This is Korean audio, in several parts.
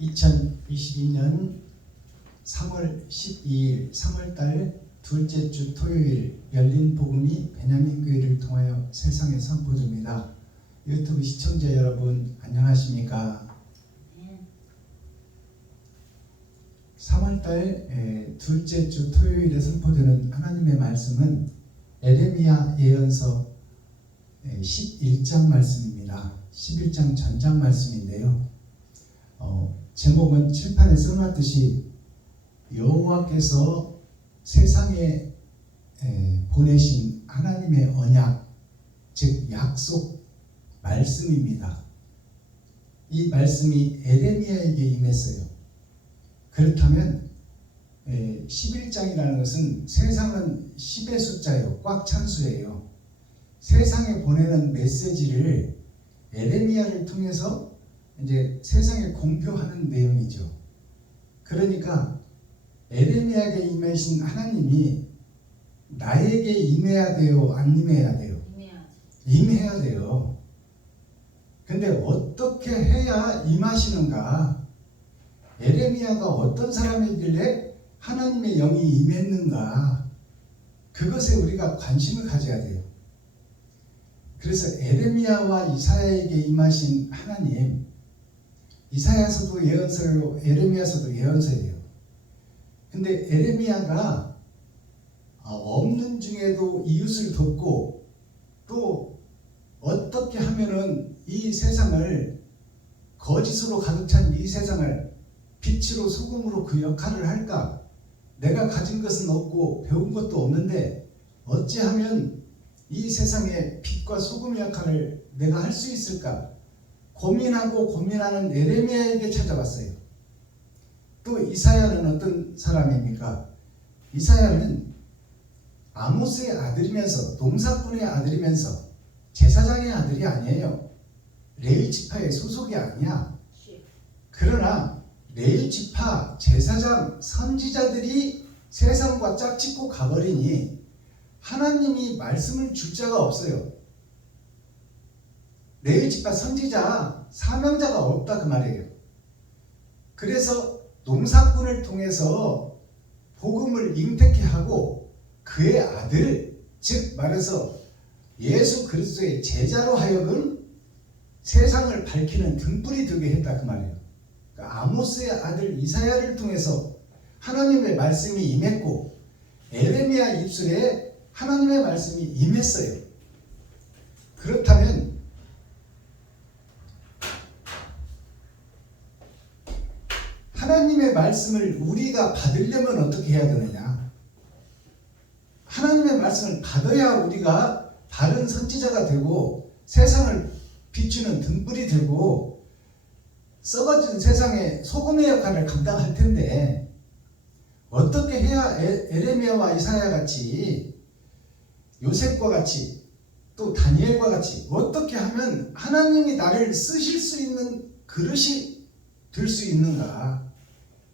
2022년 3월 12일 3월달 둘째 주 토요일 열린 복음이 베냐민 교회를 통하여 세상에 선포됩니다. 유튜브 시청자 여러분 안녕하십니까? 3월달 둘째 주 토요일에 선포되는 하나님의 말씀은 에레미야 예언서 11장 말씀입니다. 11장 전장 말씀인데요. 제목은 칠판에 써놨듯이 여호와께서 세상에 보내신 하나님의 언약, 즉 약속 말씀입니다. 이 말씀이 에레미야에게 임했어요. 그렇다면 11장이라는 것은 세상은 10의 숫자예요. 꽉 찬 수예요. 세상에 보내는 메시지를 에레미야를 통해서 이제 세상에 공표하는 내용이죠. 그러니까 에레미야에게 임하신 하나님이 나에게 임해야 돼요? 안 임해야 돼요? 임해야 돼요. 근데 어떻게 해야 임하시는가? 에레미야가 어떤 사람이길래 하나님의 영이 임했는가? 그것에 우리가 관심을 가져야 돼요. 그래서 에레미야와 이사야에게 임하신 하나님, 이사야서도 예언서요, 에레미야서도 예언서예요. 근데 에레미야가 없는 중에도 이웃을 돕고 또 어떻게 하면은 이 세상을 거짓으로 가득 찬 이 세상을 빛으로 소금으로 그 역할을 할까? 내가 가진 것은 없고 배운 것도 없는데 어찌하면 이 세상에 빛과 소금의 역할을 내가 할 수 있을까? 고민하고 고민하는 에레미야에게 찾아왔어요. 또 이사야는 어떤 사람입니까? 이사야는 아모스의 아들이면서 농사꾼의 아들이면서 제사장의 아들이 아니에요. 레위 지파의 소속이 아니야. 그러나 레위 지파, 제사장, 선지자들이 세상과 짝짓고 가버리니 하나님이 말씀을 줄 자가 없어요. 레위 지파 선지자, 사명자가 없다 그 말이에요. 그래서 농사꾼을 통해서 복음을 잉태케 하고 그의 아들, 즉 말해서 예수 그리스도의 제자로 하여금 세상을 밝히는 등불이 되게 했다 그 말이에요. 그러니까 아모스의 아들 이사야를 통해서 하나님의 말씀이 임했고 에레미야 입술에 하나님의 말씀이 임했어요. 그렇다면 하나님의 말씀을 우리가 받으려면 어떻게 해야 되느냐? 하나님의 말씀을 받아야 우리가 바른 선지자가 되고 세상을 비추는 등불이 되고 썩어진 세상의 소금의 역할을 감당할 텐데 어떻게 해야 에레미야와 이사야 같이 요셉과 같이 또 다니엘과 같이 어떻게 하면 하나님이 나를 쓰실 수 있는 그릇이 될 수 있는가?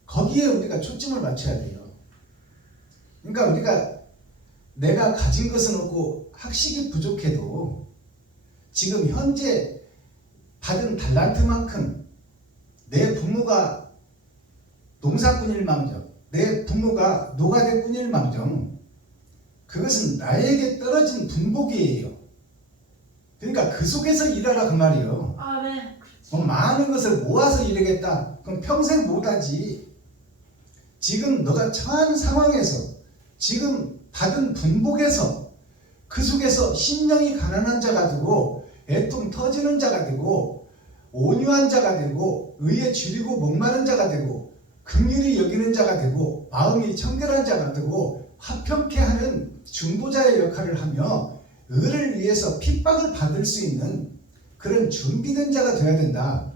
거기에 우리가 초점을 맞춰야 돼요. 그러니까 우리가 내가 가진 것은 없고 학식이 부족해도 지금 현재 받은 달란트만큼 내 부모가 농사꾼일망정, 내 부모가 노가대꾼일망정 그것은 나에게 떨어진 분복이에요. 그러니까 그 속에서 일하라 그 말이에요. 아멘. 많은 것을 모아서 일하겠다. 그럼 평생 못하지. 지금 너가 처한 상황에서 지금 받은 분복에서 그 속에서 심령이 가난한 자가 되고 애통 터지는 자가 되고 온유한 자가 되고 의에 줄이고 목마른 자가 되고 긍휼히 여기는 자가 되고 마음이 청결한 자가 되고 화평케 하는 중보자의 역할을 하며 의를 위해서 핍박을 받을 수 있는 그런 준비된 자가 되어야 된다.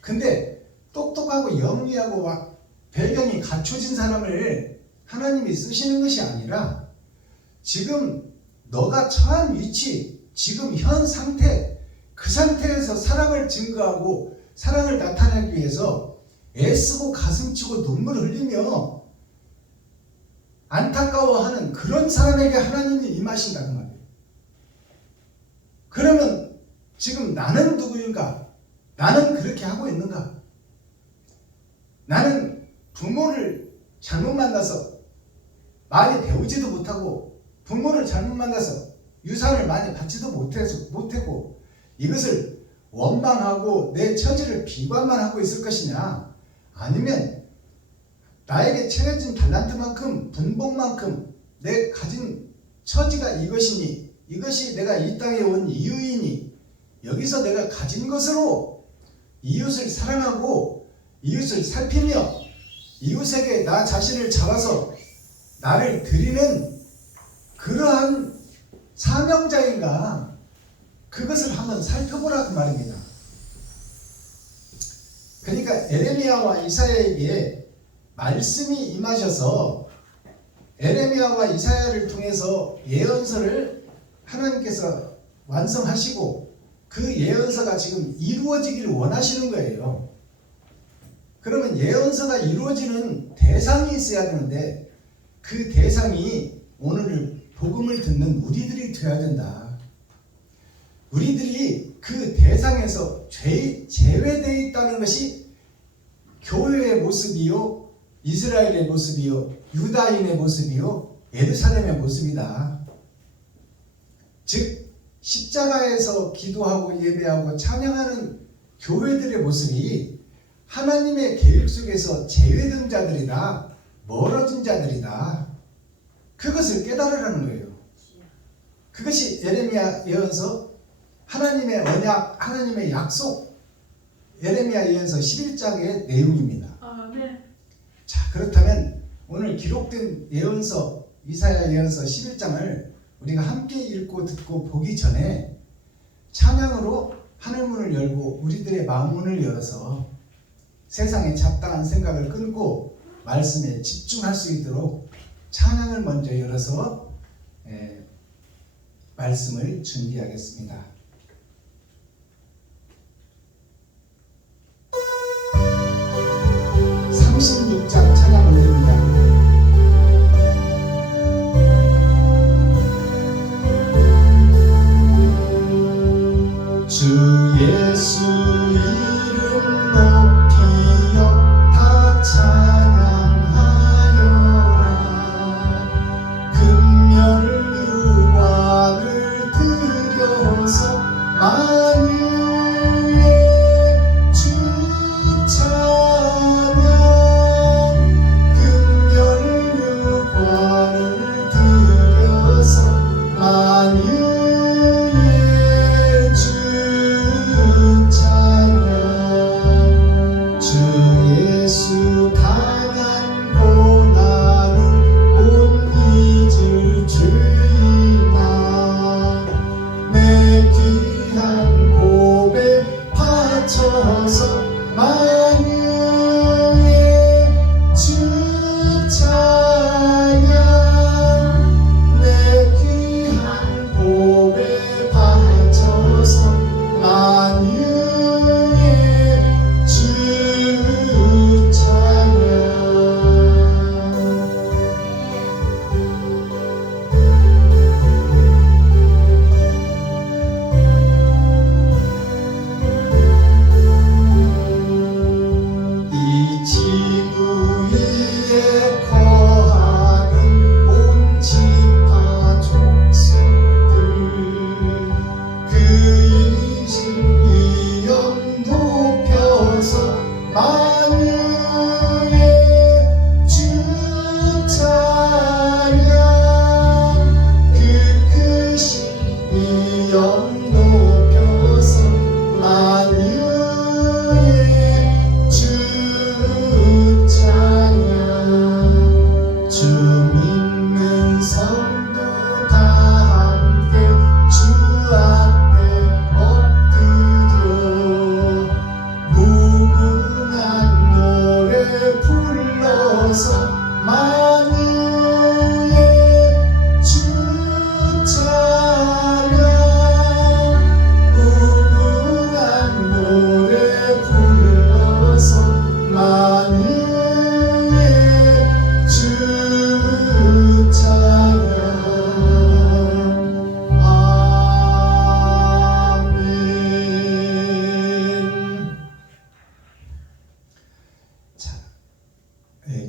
근데 똑똑하고 영리하고 배경이 갖춰진 사람을 하나님이 쓰시는 것이 아니라 지금 너가 처한 위치, 지금 현 상태, 그 상태에서 사랑을 증거하고 사랑을 나타내기 위해서 애쓰고 가슴치고 눈물을 흘리며 안타까워하는 그런 사람에게 하나님이 임하신다 그 말이에요. 그러면 지금 나는 누구인가? 나는 그렇게 하고 있는가? 나는 부모를 잘못 만나서 많이 배우지도 못하고 부모를 잘못 만나서 유산을 많이 받지도 못했고 이것을 원망하고 내 처지를 비관만 하고 있을 것이냐, 아니면 나에게 채워진 달란트만큼 분봉만큼 내 가진 처지가 이것이니, 이것이 내가 이 땅에 온 이유이니, 여기서 내가 가진 것으로 이웃을 사랑하고 이웃을 살피며 이웃에게 나 자신을 잡아서 나를 드리는 그러한 사명자인가, 그것을 한번 살펴보라고 말입니다. 그러니까 에레미야와 이사야에게 말씀이 임하셔서 에레미야와 이사야를 통해서 예언서를 하나님께서 완성하시고 그 예언서가 지금 이루어지기를 원하시는 거예요. 그러면 예언서가 이루어지는 대상이 있어야 되는데 그 대상이 오늘 복음을 듣는 우리들이 되어야 된다. 우리들이 그 대상에서 제외되어 있다는 것이 교회의 모습이요, 이스라엘의 모습이요, 유다인의 모습이요, 예루살렘의 모습이다. 즉 십자가에서 기도하고 예배하고 찬양하는 교회들의 모습이 하나님의 계획 속에서 제외된 자들이다, 멀어진 자들이다. 그것을 깨달으라는 거예요. 그것이 에레미야 예언서, 하나님의 언약, 하나님의 약속, 에레미야 예언서 11장의 내용입니다. 네. 자, 그렇다면 오늘 기록된 예언서, 이사야 예언서 11장을 우리가 함께 읽고 듣고 보기 전에 찬양으로 하늘문을 열고 우리들의 마음문을 열어서 세상의 잡다한 생각을 끊고 말씀에 집중할 수 있도록 찬양을 먼저 열어서 말씀을 준비하겠습니다. 찬양 올립니다. 주 예수 이름 높이여 다 찬양하여라. 금멸유관을 들여서 만유의 주 찬양. 금멸유관을 들여서 만유의 주 찬양. 주 예수 당한 고난을 못 잊을 주이나 내 귀한 고백 바쳐서 만유의 주 찬양. 내 귀한 고백 바쳐서 만유의 주 찬양.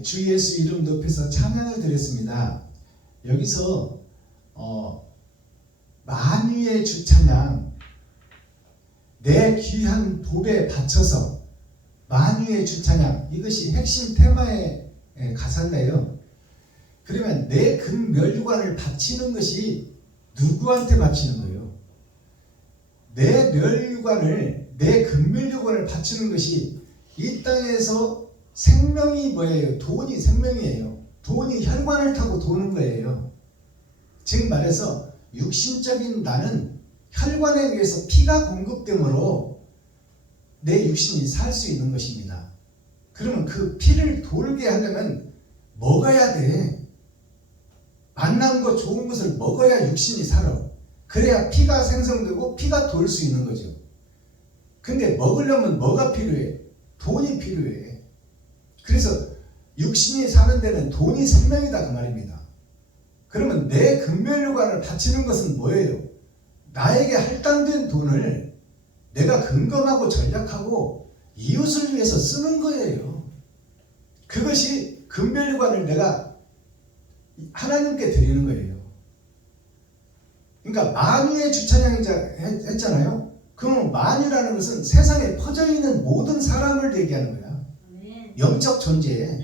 주 예수 이름 높여서 찬양을 드렸습니다. 여기서 만유의 주 찬양, 내 귀한 복에 바쳐서 만유의 주 찬양, 이것이 핵심 테마의 가사인데요. 그러면 내 금면류관을 바치는 것이 누구한테 바치는 거예요? 내 면류관을, 내 금면류관을 바치는 것이 이 땅에서 생명이 뭐예요? 돈이 생명이에요. 돈이 혈관을 타고 도는 거예요. 즉 말해서 육신적인 나는 혈관에 의해서 피가 공급되므로 내 육신이 살 수 있는 것입니다. 그러면 그 피를 돌게 하려면 먹어야 돼. 만난 거 좋은 것을 먹어야 육신이 살아. 그래야 피가 생성되고 피가 돌 수 있는 거죠. 근데 먹으려면 뭐가 필요해? 돈이 필요해. 그래서 육신이 사는 데는 돈이 생명이다 그 말입니다. 그러면 내 금면류관을 바치는 것은 뭐예요? 나에게 할당된 돈을 내가 근검하고 전략하고 이웃을 위해서 쓰는 거예요. 그것이 금면류관을 내가 하나님께 드리는 거예요. 그러니까 만유의 주찬양이자 했잖아요. 그럼 만유라는 것은 세상에 퍼져 있는 모든 사람을 얘기하는 거야. 영적 존재.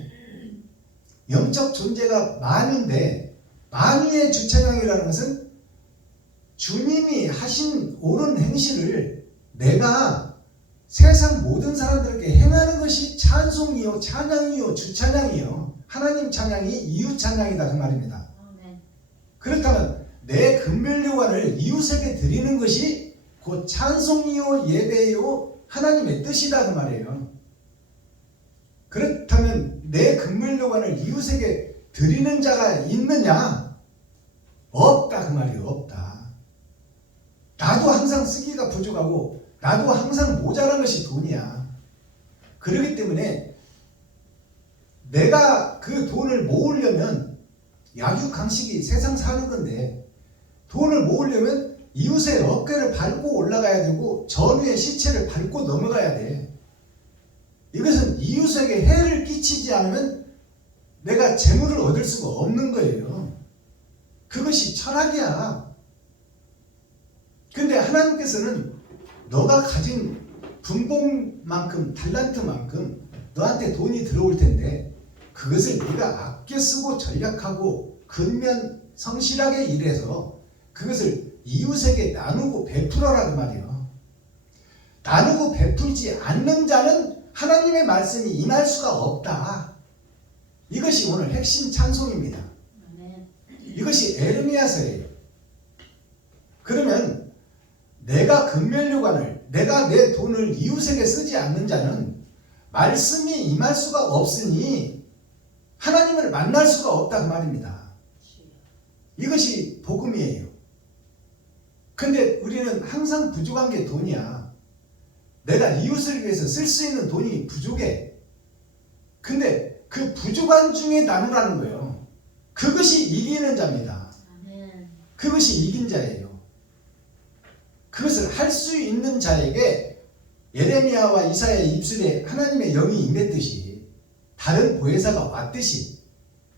영적 존재가 만유인데, 만유의 주찬양이라는 것은 주님이 하신 옳은 행실을 내가 세상 모든 사람들에게 행하는 것이 찬송이요, 찬양이요, 주찬양이요. 하나님 찬양이 이웃 찬양이다 그 말입니다. 그렇다면 내 금면류관을 이웃에게 드리는 것이 곧 찬송이요, 예배요, 하나님의 뜻이다 그 말이에요. 그렇다면 내 금면류관을 이웃에게 드리는 자가 있느냐? 없다 그 말이에요. 없다. 나도 항상 쓰기가 부족하고 나도 항상 모자란 것이 돈이야. 그렇기 때문에 내가 그 돈을 모으려면 약육강식이 세상 사는 건데, 돈을 모으려면 이웃의 어깨를 밟고 올라가야 되고 전우의 시체를 밟고 넘어가야 돼. 이것은 이웃에게 해를 끼치지 않으면 내가 재물을 얻을 수가 없는 거예요. 그것이 철학이야. 근데 하나님께서는 너가 가진 분봉만큼, 달란트만큼 너한테 돈이 들어올 텐데 그것을 네가 아껴 쓰고 전략하고 근면 성실하게 일해서 그것을 이웃에게 나누고 베풀어라 그 말이에요. 나누고 베풀지 않는 자는 하나님의 말씀이 임할 수가 없다. 이것이 오늘 핵심 찬송입니다. 이것이 에르미야서예요. 그러면 내가 금면류관을, 내가 내 돈을 이웃에게 쓰지 않는 자는 말씀이 임할 수가 없으니 하나님을 만날 수가 없다 그 말입니다. 이것이 복음이에요. 근데 우리는 항상 부족한 게 돈이야. 내가 이웃을 위해서 쓸 수 있는 돈이 부족해. 근데 그 부족한 중에 나누라는 거예요. 그것이 이기는 자입니다. 그것이 이긴 자예요. 그것을 할 수 있는 자에게 예레미야와 이사야의 입술에 하나님의 영이 임했듯이, 다른 보혜사가 왔듯이,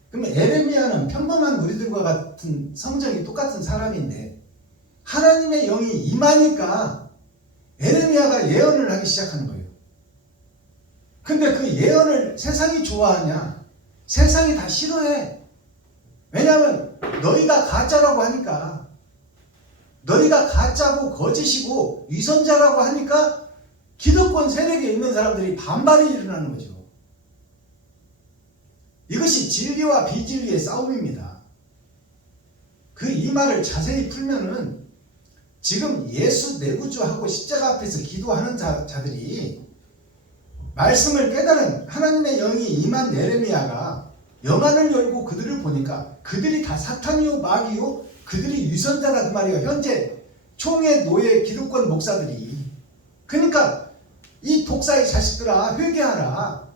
그러면 예레미야는 평범한 우리들과 같은 성정이 똑같은 사람인데 하나님의 영이 임하니까 예레미야가 예언을 하기 시작하는 거예요. 근데 그 예언을 세상이 좋아하냐? 세상이 다 싫어해. 왜냐하면 너희가 가짜라고 하니까, 너희가 가짜고 거짓이고 위선자라고 하니까 기득권 세력에 있는 사람들이 반발이 일어나는 거죠. 이것이 진리와 비진리의 싸움입니다. 그 이 말을 자세히 풀면은 지금 예수 내구주하고 십자가 앞에서 기도하는 자들이 말씀을 깨달은 하나님의 영이 임한 예레미야가 영안을 열고 그들을 보니까 그들이 다 사탄이요 마귀요, 그들이 위선자다 그 말이에요. 현재 총회 노예 기득권 목사들이. 그러니까 이 독사의 자식들아 회개하라,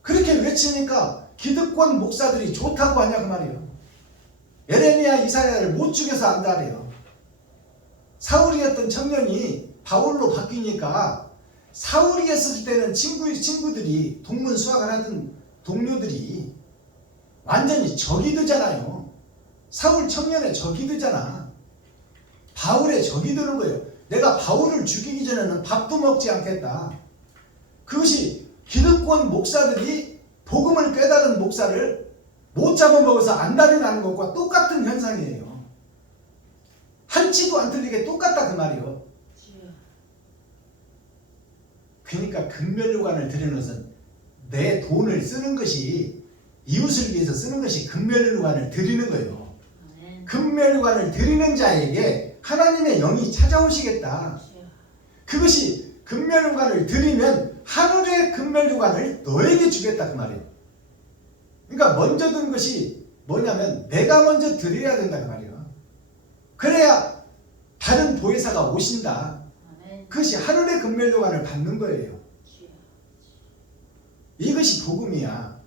그렇게 외치니까 기득권 목사들이 좋다고 하냐 그 말이에요. 예레미야 이사야를 못 죽여서 안다래요. 사울이었던 청년이 바울로 바뀌니까 사울이 했을 때는 친구들이 동문 수학을 하든 동료들이 완전히 적이 되잖아요. 사울 청년의 적이 되잖아. 바울의 적이 되는 거예요. 내가 바울을 죽이기 전에는 밥도 먹지 않겠다. 그것이 기득권 목사들이 복음을 깨달은 목사를 못 잡아먹어서 안달이 나는 것과 똑같은 현상이에요. 한치도 안 틀리게 똑같다 그 말이요. 그러니까 금면류관을 드리는 것은 내 돈을 쓰는 것이, 이웃을 위해서 쓰는 것이 금면류관을 드리는 거예요. 금면류관을 드리는 자에게 하나님의 영이 찾아오시겠다. 그것이 금면류관을 드리면 하늘의 금면류관을 너에게 주겠다 그 말이에요. 그러니까 먼저 든 것이 뭐냐면 내가 먼저 드려야 된다 그 말이에요. 그래야 다른 보혜사가 오신다. 그것이 하늘의 금면류관을 받는 거예요. 이것이 복음이야.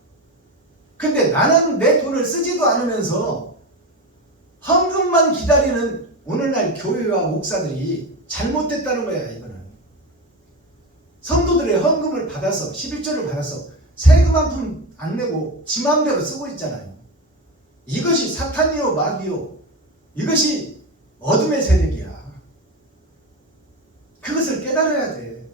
근데 나는 내 돈을 쓰지도 않으면서 헌금만 기다리는 오늘날 교회와 목사들이 잘못됐다는 거야. 이거는 성도들의 헌금을 받아서 11조를 받아서 세금 한 푼 안 내고 지 맘대로 쓰고 있잖아요. 이것이 사탄이요 마귀요, 이것이 어둠의 세력이야. 그것을 깨달아야 돼.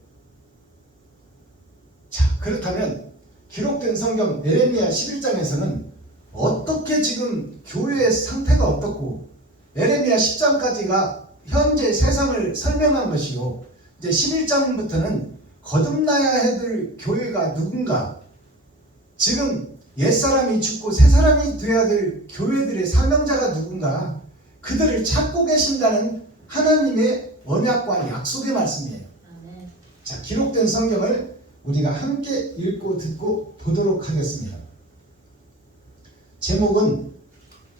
자, 그렇다면 기록된 성경 예레미야 11장에서는 어떻게 지금 교회의 상태가 어떻고, 예레미야 10장까지가 현재 세상을 설명한 것이요, 이제 11장부터는 거듭나야 할 교회가 누군가, 지금 옛사람이 죽고 새사람이 되어야 될 교회들의 사명자가 누군가, 그들을 찾고 계신다는 하나님의 언약과 약속의 말씀이에요. 자, 기록된 성경을 우리가 함께 읽고 듣고 보도록 하겠습니다. 제목은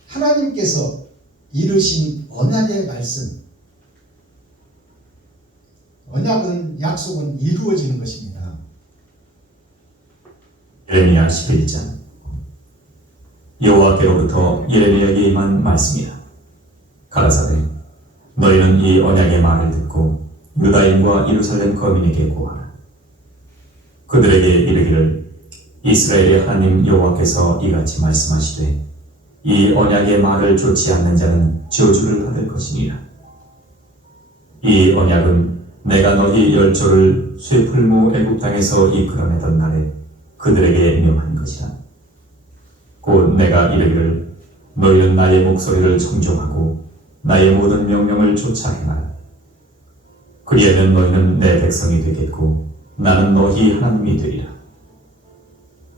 하나님께서 이루신 언약의 말씀. 언약은, 약속은 이루어지는 것입니다. 예레미야 11장. 여호와께로부터 예레미야에게 임한 말씀이라. 가라사대 너희는 이 언약의 말을 듣고 유다인과 예루살렘 거민에게 고하라. 그들에게 이르기를 이스라엘의 하나님 여호와께서 이같이 말씀하시되 이 언약의 말을 좇지 않는 자는 저주를 받을 것이니라. 이 언약은 내가 너희 열조를 쇠풀무 애굽 땅에서 이끌어내던 날에 그들에게 명한 것이라. 곧 내가 이르기를 너희는 나의 목소리를 청종하고 나의 모든 명령을 쫓아 행하라. 그리하면 너희는 내 백성이 되겠고 나는 너희 하나님이 되리라.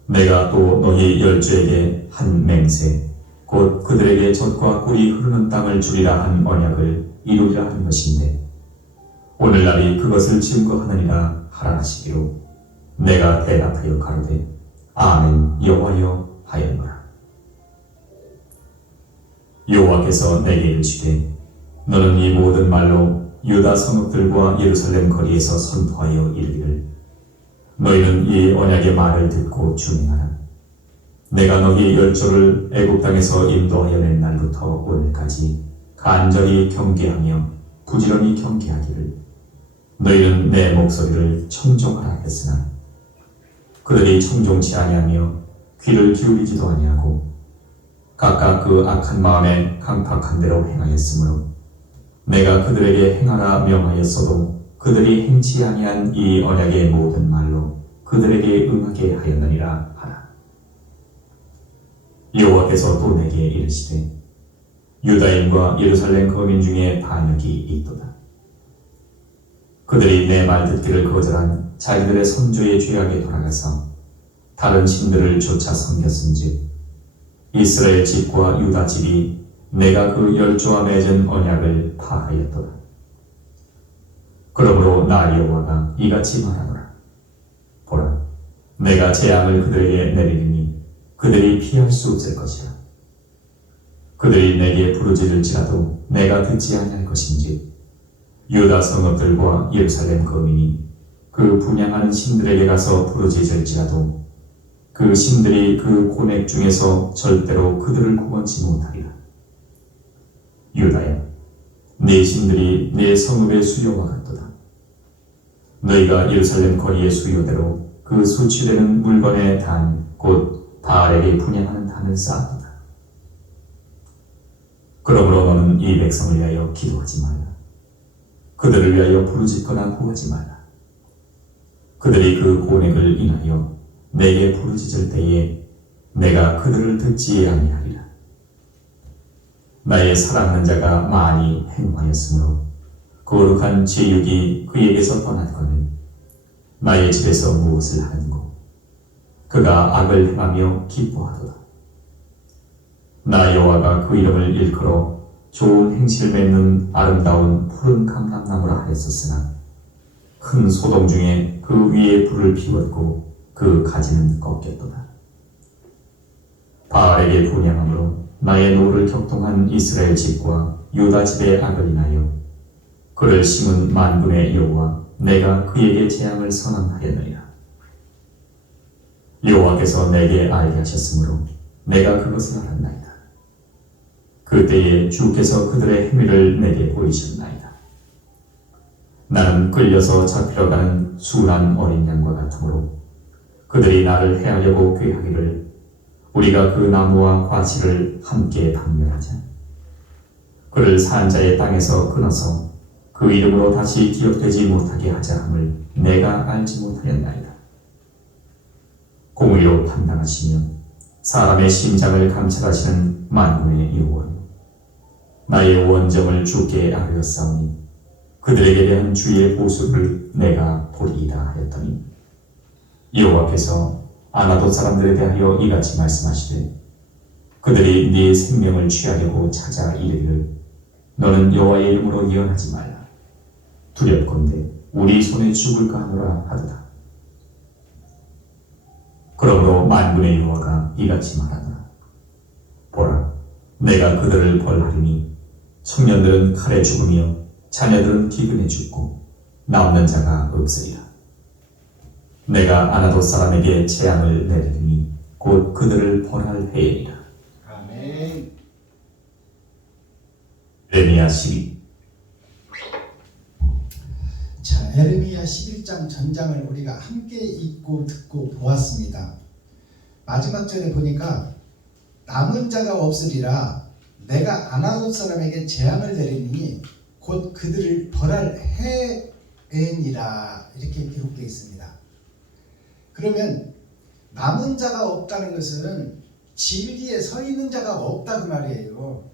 내가 또 너희 열조에게 한 맹세, 곧 그들에게 젖과 꿀이 흐르는 땅을 주리라 한 언약을 이루리라 하는 것인데, 오늘날이 그것을 증거하느니라 하라 하시기로 내가 대답하여 가로되 아멘 여호와여 하였노라. 여호와께서 내게 이르시되 너는 이 모든 말로 유다 성읍들과 예루살렘 거리에서 선포하여 이르기를 너희는 이 언약의 말을 듣고 준행하라. 내가 너희 열조를 애굽 땅에서 인도하여 낸 날부터 오늘까지 간절히 경계하며 부지런히 경계하기를 너희는 내 목소리를 청종하라 했으나 그들이 청종치 아니하며 귀를 기울이지도 아니하고 각각 그 악한 마음에 강팍한 대로 행하였으므로 내가 그들에게 행하라 명하였어도 그들이 행치 아니한 이 언약의 모든 말로 그들에게 응하게 하였느니라 하라. 여호와께서 또 내게 이르시되 유다인과 예루살렘 거민 중에 반역이 있도다. 그들이 내 말 듣기를 거절한 자기들의 선조의 죄악에 돌아가서 다른 신들을 쫓아 섬겼은즉 이스라엘 집과 유다 집이 내가 그 열조와 맺은 언약을 파하였도다. 그러므로 나 여호와가 이같이 말하노라. 보라, 내가 재앙을 그들에게 내리리니 그들이 피할 수 없을 것이라. 그들이 내게 부르짖을지라도 내가 듣지 아니할 것인즉 유다 성읍들과 예루살렘 거민이 그 분향하는 신들에게 가서 부르짖을지라도 그 신들이 그 고맥 중에서 절대로 그들을 구원치 못하리라. 유다야, 네 신들이 네 성읍의 수요와 같도다. 너희가 예루살렘 거리의 수요대로 그 수치되는 물건의 단 곧 바알에게 분양하는 단을 쌓았다. 그러므로 너는 이 백성을 위하여 기도하지 말라. 그들을 위하여 부르짖거나 구하지 말라. 그들이 그 고뇌를 인하여 내게 부르짖을 때에 내가 그들을 듣지 아니하리라. 나의 사랑하는 자가 많이 행하였으므로 거룩한 제육이 그에게서 떠났거늘 나의 집에서 무엇을 하는고 그가 악을 행하며 기뻐하도다. 나 여호와가 그 이름을 일컬어 좋은 행실을 맺는 아름다운 푸른 감람나무라 하였었으나 큰 소동 중에 그 위에 불을 피웠고 그 가지는 꺾였도다. 바알에게 분향함으로 나의 노를 격동한 이스라엘 집과 유다 집의 악을 인하여 그를 심은 만군의 여호와 내가 그에게 재앙을 선언하였느니라. 여호와께서 내게 알게 하셨으므로 내가 그것을 알았나이다. 그때에 주께서 그들의 행위를 내게 보이셨나이다. 나는 끌려서 잡히러 가는 순한 어린 양과 같으므로 그들이 나를 해하려고 꾀하기를 우리가 그 나무와 과실을 함께 박멸하자. 그를 산자의 땅에서 끊어서 그 이름으로 다시 기억되지 못하게 하자 함을 내가 알지 못하였나이다. 공의로 판단하시며 사람의 심장을 감찰하시는 만군의 여호와, 나의 원정을 주께 아뢰었사오니 그들에게 대한 주의 보수를 내가 보리이다 하였더니 여호와께서 아나돗 사람들에 대하여 이같이 말씀하시되 그들이 네 생명을 취하려고 찾아 이르기를 너는 여호와의 이름으로 예언하지 말라. 두렵건대 우리 손에 죽을까 하노라 하도다. 그러므로 만군의 여호와가 이같이 말하노라. 보라, 내가 그들을 벌하리니 청년들은 칼에 죽으며 자녀들은 기근에 죽고 남는 자가 없으리라. 내가 아나돗 사람에게 재앙을 내리니 곧 그들을 벌할 해이리라. 아멘. 에레미야 12. 자, 에레미야 11장 전장을 우리가 함께 읽고 듣고 보았습니다. 마지막 절에 보니까 남은 자가 없으리라. 내가 아나돗 사람에게 재앙을 내리니 곧 그들을 벌할 해이니라. 이렇게 기록되어 있습니다. 그러면 남은 자가 없다는 것은 진리에 서 있는 자가 없다 그 말이에요.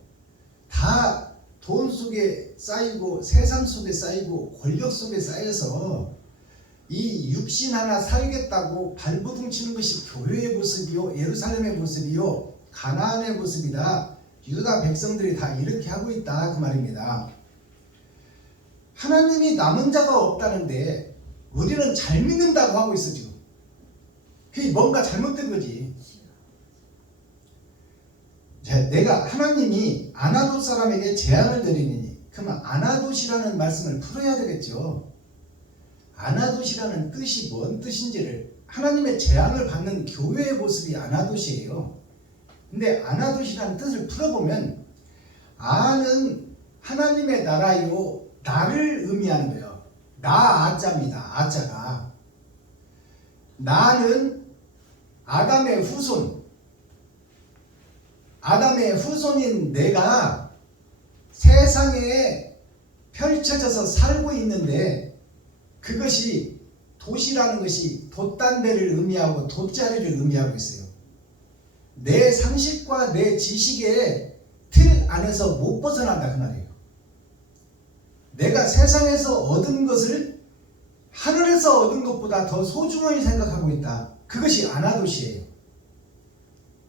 다 돈 속에 쌓이고 세상 속에 쌓이고 권력 속에 쌓여서 이 육신 하나 살겠다고 발버둥 치는 것이 교회의 모습이요, 예루살렘의 모습이요, 가나안의 모습이다. 유다 백성들이 다 이렇게 하고 있다 그 말입니다. 하나님이 남은 자가 없다는데 우리는 잘 믿는다고 하고 있어 지금. 그게 뭔가 잘못된 거지. 내가 하나님이 아나돗 사람에게 재앙을 내리니 그러면 아나돗이라는 말씀을 풀어야 되겠죠. 아나돗이라는 뜻이 뭔 뜻인지를, 하나님의 재앙을 받는 교회의 모습이 아나돗이에요. 근데 아나돗이라는 뜻을 풀어보면 아는 하나님의 나라요, 나를 의미하는 거예요. 나 아자입니다. 아자가. 나는 아담의 후손, 아담의 후손인 내가 세상에 펼쳐져서 살고 있는데 그것이 돛이라는 것이 돛단배를 의미하고 돛자리를 의미하고 있어요. 내 상식과 내 지식의 틀 안에서 못 벗어난다 그 말이에요. 내가 세상에서 얻은 것을 하늘에서 얻은 것보다 더 소중하게 생각하고 있다. 그것이 아나돗이에요.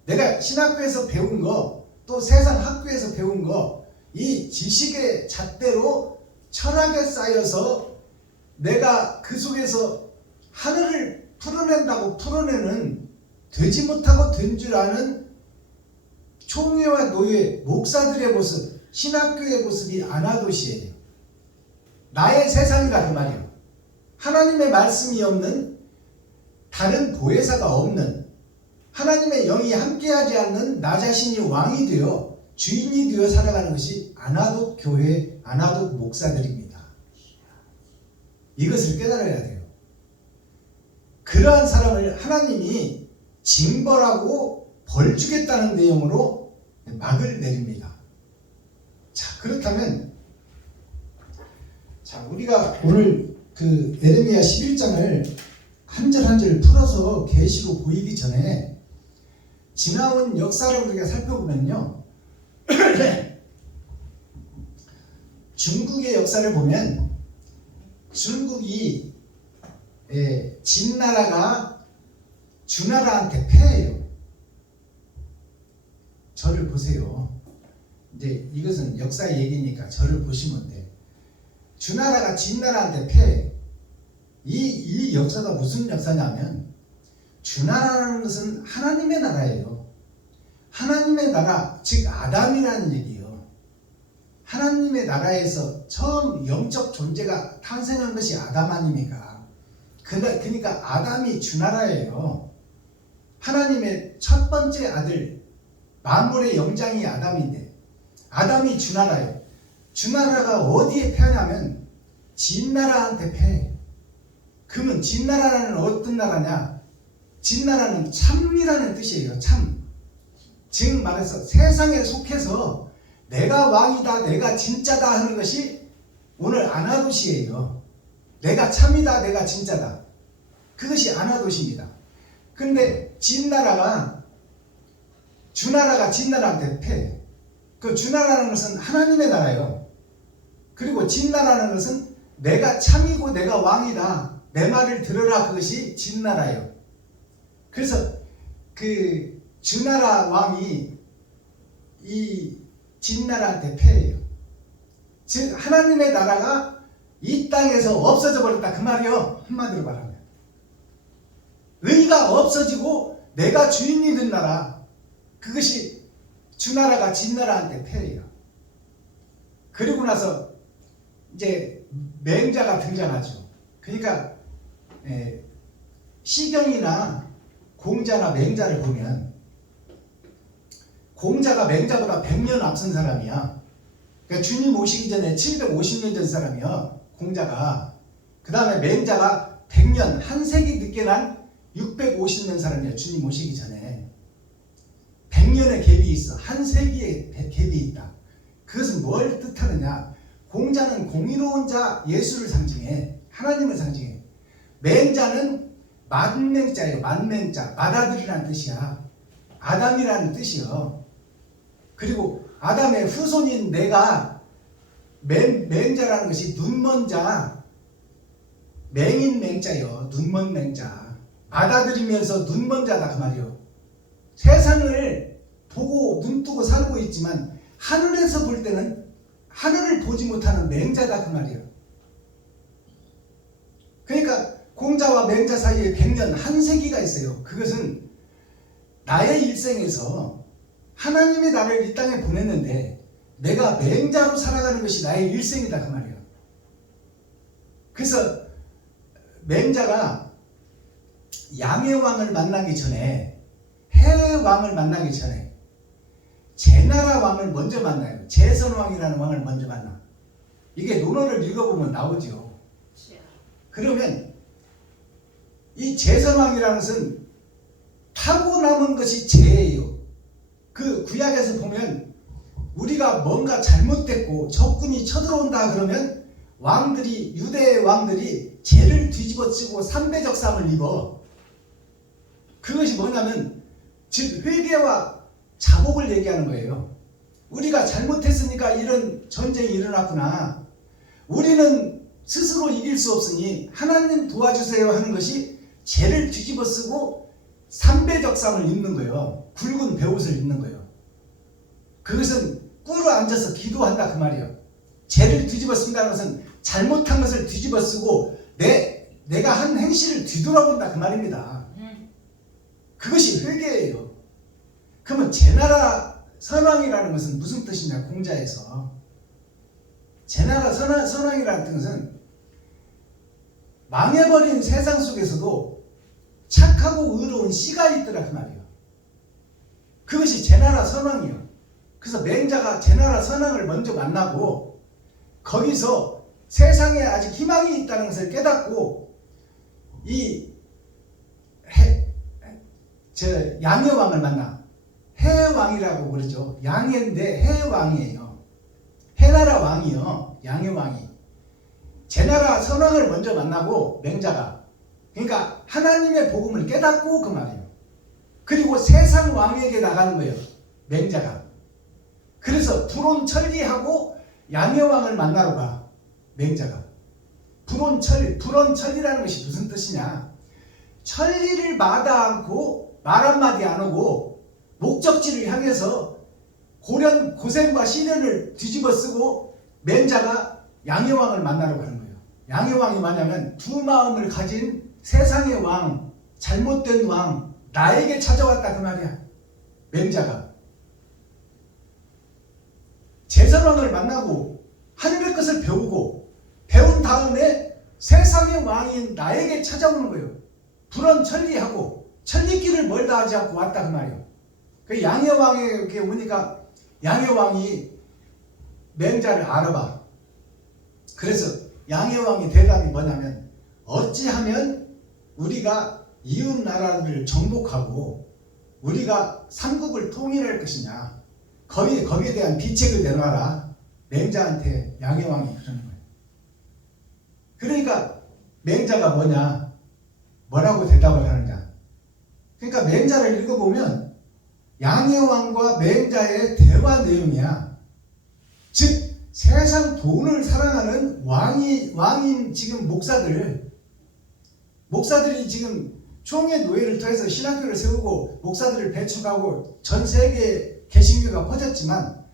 내가 신학교에서 배운 거, 또 세상 학교에서 배운 거, 이 지식의 잣대로 철학에 쌓여서 내가 그 속에서 하늘을 풀어낸다고 풀어내는 되지 못하고 된 줄 아는 총회와 노예, 목사들의 모습, 신학교의 모습이 아나돗이에요. 나의 세상이라 그 말이에요. 하나님의 말씀이 없는, 다른 보혜사가 없는, 하나님의 영이 함께하지 않는 나 자신이 왕이 되어 주인이 되어 살아가는 것이 아나돗 교회, 아나돗 목사들입니다. 이것을 깨달아야 돼요. 그러한 사람을 하나님이 징벌하고 벌 주겠다는 내용으로 막을 내립니다. 자, 그렇다면 자, 우리가 오늘 그 에레미야 11장을 한 절 한 절 풀어서 계시로 보이기 전에 지나온 역사를 우리가 살펴보면요. 중국의 역사를 보면 중국이 진나라가 주나라한테 패해요. 저를 보세요. 이제 이것은 역사 얘기니까 저를 보시면 돼. 주나라가 진나라한테 패해. 이 역사가 무슨 역사냐면 주나라라는 것은 하나님의 나라예요. 하나님의 나라, 즉 아담이라는 얘기예요. 하나님의 나라에서 처음 영적 존재가 탄생한 것이 아담 아닙니까? 그러니까 아담이 주나라예요. 하나님의 첫 번째 아들, 만물의 영장이 아담인데 아담이 주나라예요. 주나라가 어디에 패하냐면 진나라한테 패해. 그러면 진나라는 어떤 나라냐? 진나라는 참이라는 뜻이에요. 참. 즉 말해서 세상에 속해서 내가 왕이다, 내가 진짜다 하는 것이 오늘 아나도시예요. 내가 참이다, 내가 진짜다. 그것이 아나도시입니다. 근데 진나라가 주나라가 진나라한테 패해. 그 주나라는 것은 하나님의 나라예요. 그리고 진나라는 것은 내가 참이고 내가 왕이다, 내 말을 들으라, 그것이 진나라예요. 그래서 그 주나라 왕이 이 진나라한테 패해요. 즉 하나님의 나라가 이 땅에서 없어져 버렸다, 그 말이요. 한마디로 말하면 의가 없어지고 내가 주인이 된 나라, 그것이 주나라가 진나라한테 패해요. 그리고 나서 이제 맹자가 등장하죠. 그러니까 시경이나 공자나 맹자를 보면 공자가 맹자보다 100년 앞선 사람이야. 그러니까 주님 오시기 전에 750년 전 사람이야, 공자가. 그 다음에 맹자가 100년, 한 세기 늦게 난 650년 사람이야, 주님 오시기 전에. 100년의 갭이 있어. 한 세기의 갭이 있다. 그것은 뭘 뜻하느냐? 공자는 공의로운 자, 예수를 상징해. 하나님을 상징해. 맹자는 만맹자예요. 만맹자. 맏아들이라는 뜻이야. 아담이라는 뜻이요. 그리고 아담의 후손인 내가 맹자라는 것이 눈먼 자, 맹인 맹자요. 눈먼 맹자. 맏아들이면서 눈먼 자다, 그 말이요. 세상을 보고 눈뜨고 살고 있지만 하늘에서 볼 때는 하늘을 보지 못하는 맹자다, 그 말이에요. 그러니까 공자와 맹자 사이에 100년, 한 세기가 있어요. 그것은 나의 일생에서 하나님이 나를 이 땅에 보냈는데 내가 맹자로 살아가는 것이 나의 일생이다, 그 말이에요. 그래서 맹자가 양의 왕을 만나기 전에, 해의 왕을 만나기 전에 제나라 왕을 먼저 만나요. 제선왕이라는 왕을 먼저 만나. 이게 논어를 읽어보면 나오죠. 그러면 이 제선왕이라는 것은 타고 남은 것이 죄예요. 그 구약에서 보면 우리가 뭔가 잘못됐고 적군이 쳐들어온다 그러면 왕들이, 유대의 왕들이 죄를 뒤집어쓰고 삼배적삼을 입어. 그것이 뭐냐면 즉 회개와 자복을 얘기하는 거예요. 우리가 잘못했으니까 이런 전쟁이 일어났구나. 우리는 스스로 이길 수 없으니 하나님 도와주세요 하는 것이 죄를 뒤집어쓰고 삼배적삼을 입는 거예요. 굵은 베옷을 입는 거예요. 그것은 꿇어 앉아서 기도한다, 그 말이에요. 죄를 뒤집어쓴다는 것은 잘못한 것을 뒤집어쓰고 내가 한 행실을 뒤돌아본다, 그 말입니다. 그것이 회개예요. 그러면 제나라 선왕이라는 것은 무슨 뜻이냐? 공자에서 제나라 선왕이라는 뜻은 망해버린 세상 속에서도 착하고 의로운 씨가 있더라, 그 말이에요. 그것이 제나라 선왕이에요. 그래서 맹자가 제나라 선왕을 먼저 만나고 거기서 세상에 아직 희망이 있다는 것을 깨닫고 이 양의 왕을 만나. 해의 왕이라고 그러죠. 양인데 해의 왕이에요. 해나라 왕이요. 양의 왕이. 제나라 선왕을 먼저 만나고 맹자가. 그러니까 하나님의 복음을 깨닫고 그 말이에요. 그리고 세상 왕에게 나가는 거예요. 맹자가. 그래서 불온천리하고 양의 왕을 만나러 가. 맹자가. 불온천리라는 것이 무슨 뜻이냐. 천리를 마다않고 말 한마디 안 하고 목적지를 향해서 고생과 시련을 뒤집어 쓰고 맹자가 양의 왕을 만나러 가는 거예요. 양의 왕이 뭐냐면 두 마음을 가진 세상의 왕, 잘못된 왕, 나에게 찾아왔다 그 말이야. 맹자가. 제선왕을 만나고 하늘의 것을 배우고 배운 다음에 세상의 왕인 나에게 찾아오는 거예요. 불언천리하고 천리길을 멀다 하지 않고 왔다 그 말이에요. 그 양의 왕에게 오니까 양의 왕이 맹자를 알아봐. 그래서 양의 왕의 대답이 뭐냐면 어찌하면 우리가 이웃 나라를 정복하고 우리가 삼국을 통일할 것이냐. 거기에 대한 비책을 내놔라. 맹자한테 양의 왕이 그러는 거예요. 그러니까 맹자가 뭐라고 대답을 하느냐. 그러니까 맹자를 읽어보면 양의 왕과 맹자의 대화 내용이야. 즉 세상 돈을 사랑하는 왕인 지금 목사들이 지금 총회 노예를 통해서 신학교를 세우고 목사들을 배출하고 전 세계에 개신교가 퍼졌지만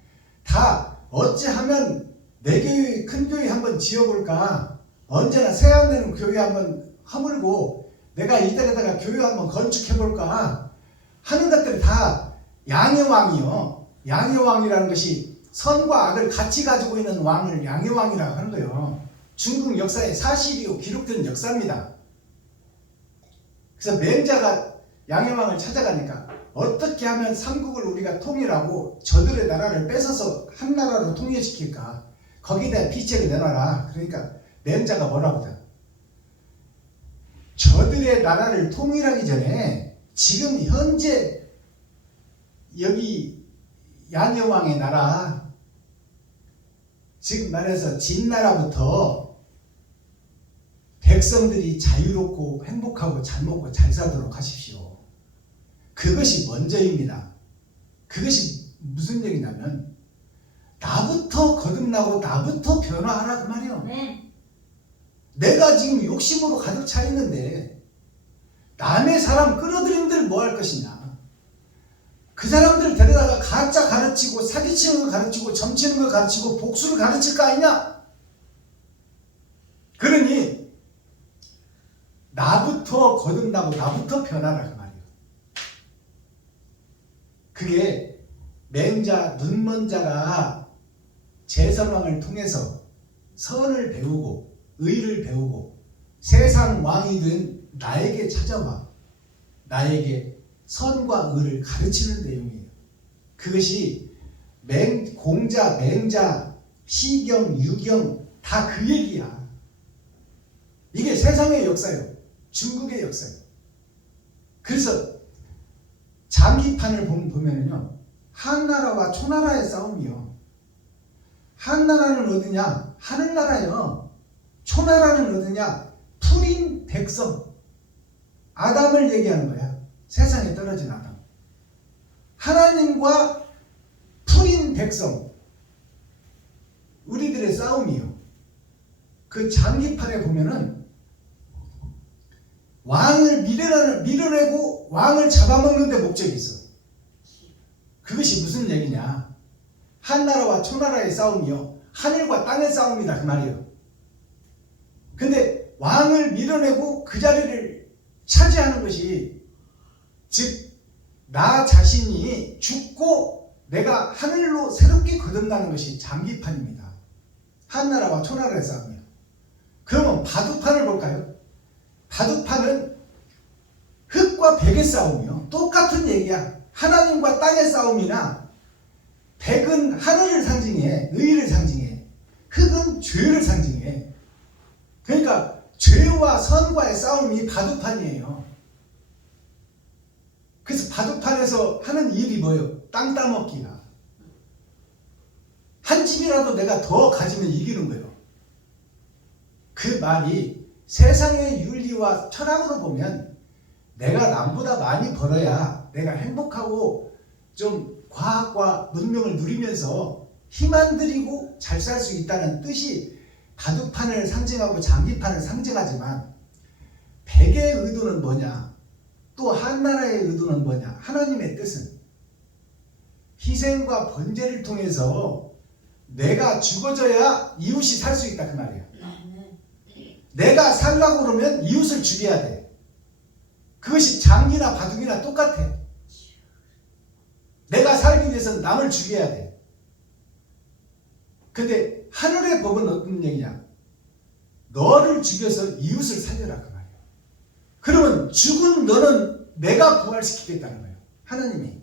다 어찌하면 내 교회 큰 교회 한번 지어볼까. 언제나 세안되는 교회 한번 허물고 내가 이때다가 교회 한번 건축해볼까 하는 것들이 다 양의 왕이요. 양의 왕이라는 것이 선과 악을 같이 가지고 있는 왕을 양의 왕이라고 하는 거예요. 중국 역사에 사실이요 기록된 역사입니다. 그래서 맹자가 양의 왕을 찾아가니까 어떻게 하면 삼국을 우리가 통일하고 저들의 나라를 뺏어서 한 나라로 통일시킬까. 거기에 대한 비책을 내놔라. 그러니까 맹자가 뭐라고 하냐. 저들의 나라를 통일하기 전에 지금 현재 여기 양의 왕의 나라, 지금 말해서 진나라부터 백성들이 자유롭고 행복하고 잘 먹고 잘 살도록 하십시오. 그것이 먼저입니다. 그것이 무슨 얘기냐면 나부터 거듭나고 나부터 변화하라 그 말이에요. 네. 내가 지금 욕심으로 가득 차 있는데 남의 사람 끌어들인들 뭐 할 것이냐. 그 사람들 데려다가 가짜 가르치고 사기치는 거 가르치고 점치는 거 가르치고 복수를 가르칠 거 아니냐. 그러니 나부터 거듭나고 나부터 변하라 그 말이에요. 그게 맹자 눈먼 자가 제선왕을 통해서 선을 배우고 의를 배우고 세상 왕이 된 나에게 찾아와 나에게 선과 의를 가르치는 내용이에요. 그것이 공자, 맹자, 시경, 유경 다 그 얘기야. 이게 세상의 역사예요. 중국의 역사예요. 그래서 장기판을 보면은요, 한나라와 초나라의 싸움이요. 한나라는 어디냐? 하늘나라요. 초나라는 어디냐? 풀인 백성. 아담을 얘기하는 거야. 세상에 떨어진 아담. 하나님과 풀인 백성. 우리들의 싸움이요. 그 장기판에 보면은 왕을 밀어내고 왕을 잡아먹는 데 목적이 있어. 그것이 무슨 얘기냐? 한나라와 초나라의 싸움이요. 하늘과 땅의 싸움이다 그 말이에요. 근데 왕을 밀어내고 그 자리를 차지하는 것이 즉 나 자신이 죽고 내가 하늘로 새롭게 거듭나는 것이 장기판입니다. 한나라와 초나라의 싸움이요. 그러면 바둑판을 볼까요? 바둑판은 흙과 백의 싸움이요. 똑같은 얘기야. 하나님과 땅의 싸움이나 백은 하늘을 상징해, 의를 상징해. 흙은 죄를 상징해. 그러니까 죄와 선과의 싸움이 바둑판이에요. 그 그래서 바둑판에서 하는 일이 뭐예요? 땅 따먹기야. 한 집이라도 내가 더 가지면 이기는 거예요. 그 말이 세상의 윤리와 철학으로 보면 내가 남보다 많이 벌어야 내가 행복하고 좀 과학과 문명을 누리면서 힘 안 들이고 잘 살 수 있다는 뜻이 바둑판을 상징하고 장기판을 상징하지만 백의 의도는 뭐냐? 또 한나라의 의도는 뭐냐? 하나님의 뜻은 희생과 번제를 통해서 내가 죽어져야 이웃이 살 수 있다 그 말이에요. 내가 살라고 그러면 이웃을 죽여야 돼. 그것이 장기나 바둑이나 똑같아. 내가 살기 위해서는 남을 죽여야 돼. 근데 하늘의 법은 어떤 얘기냐? 너를 죽여서 이웃을 살려라 그 말이에요. 그러면 죽은 너는 내가 부활시키겠다는 거예요. 하나님이.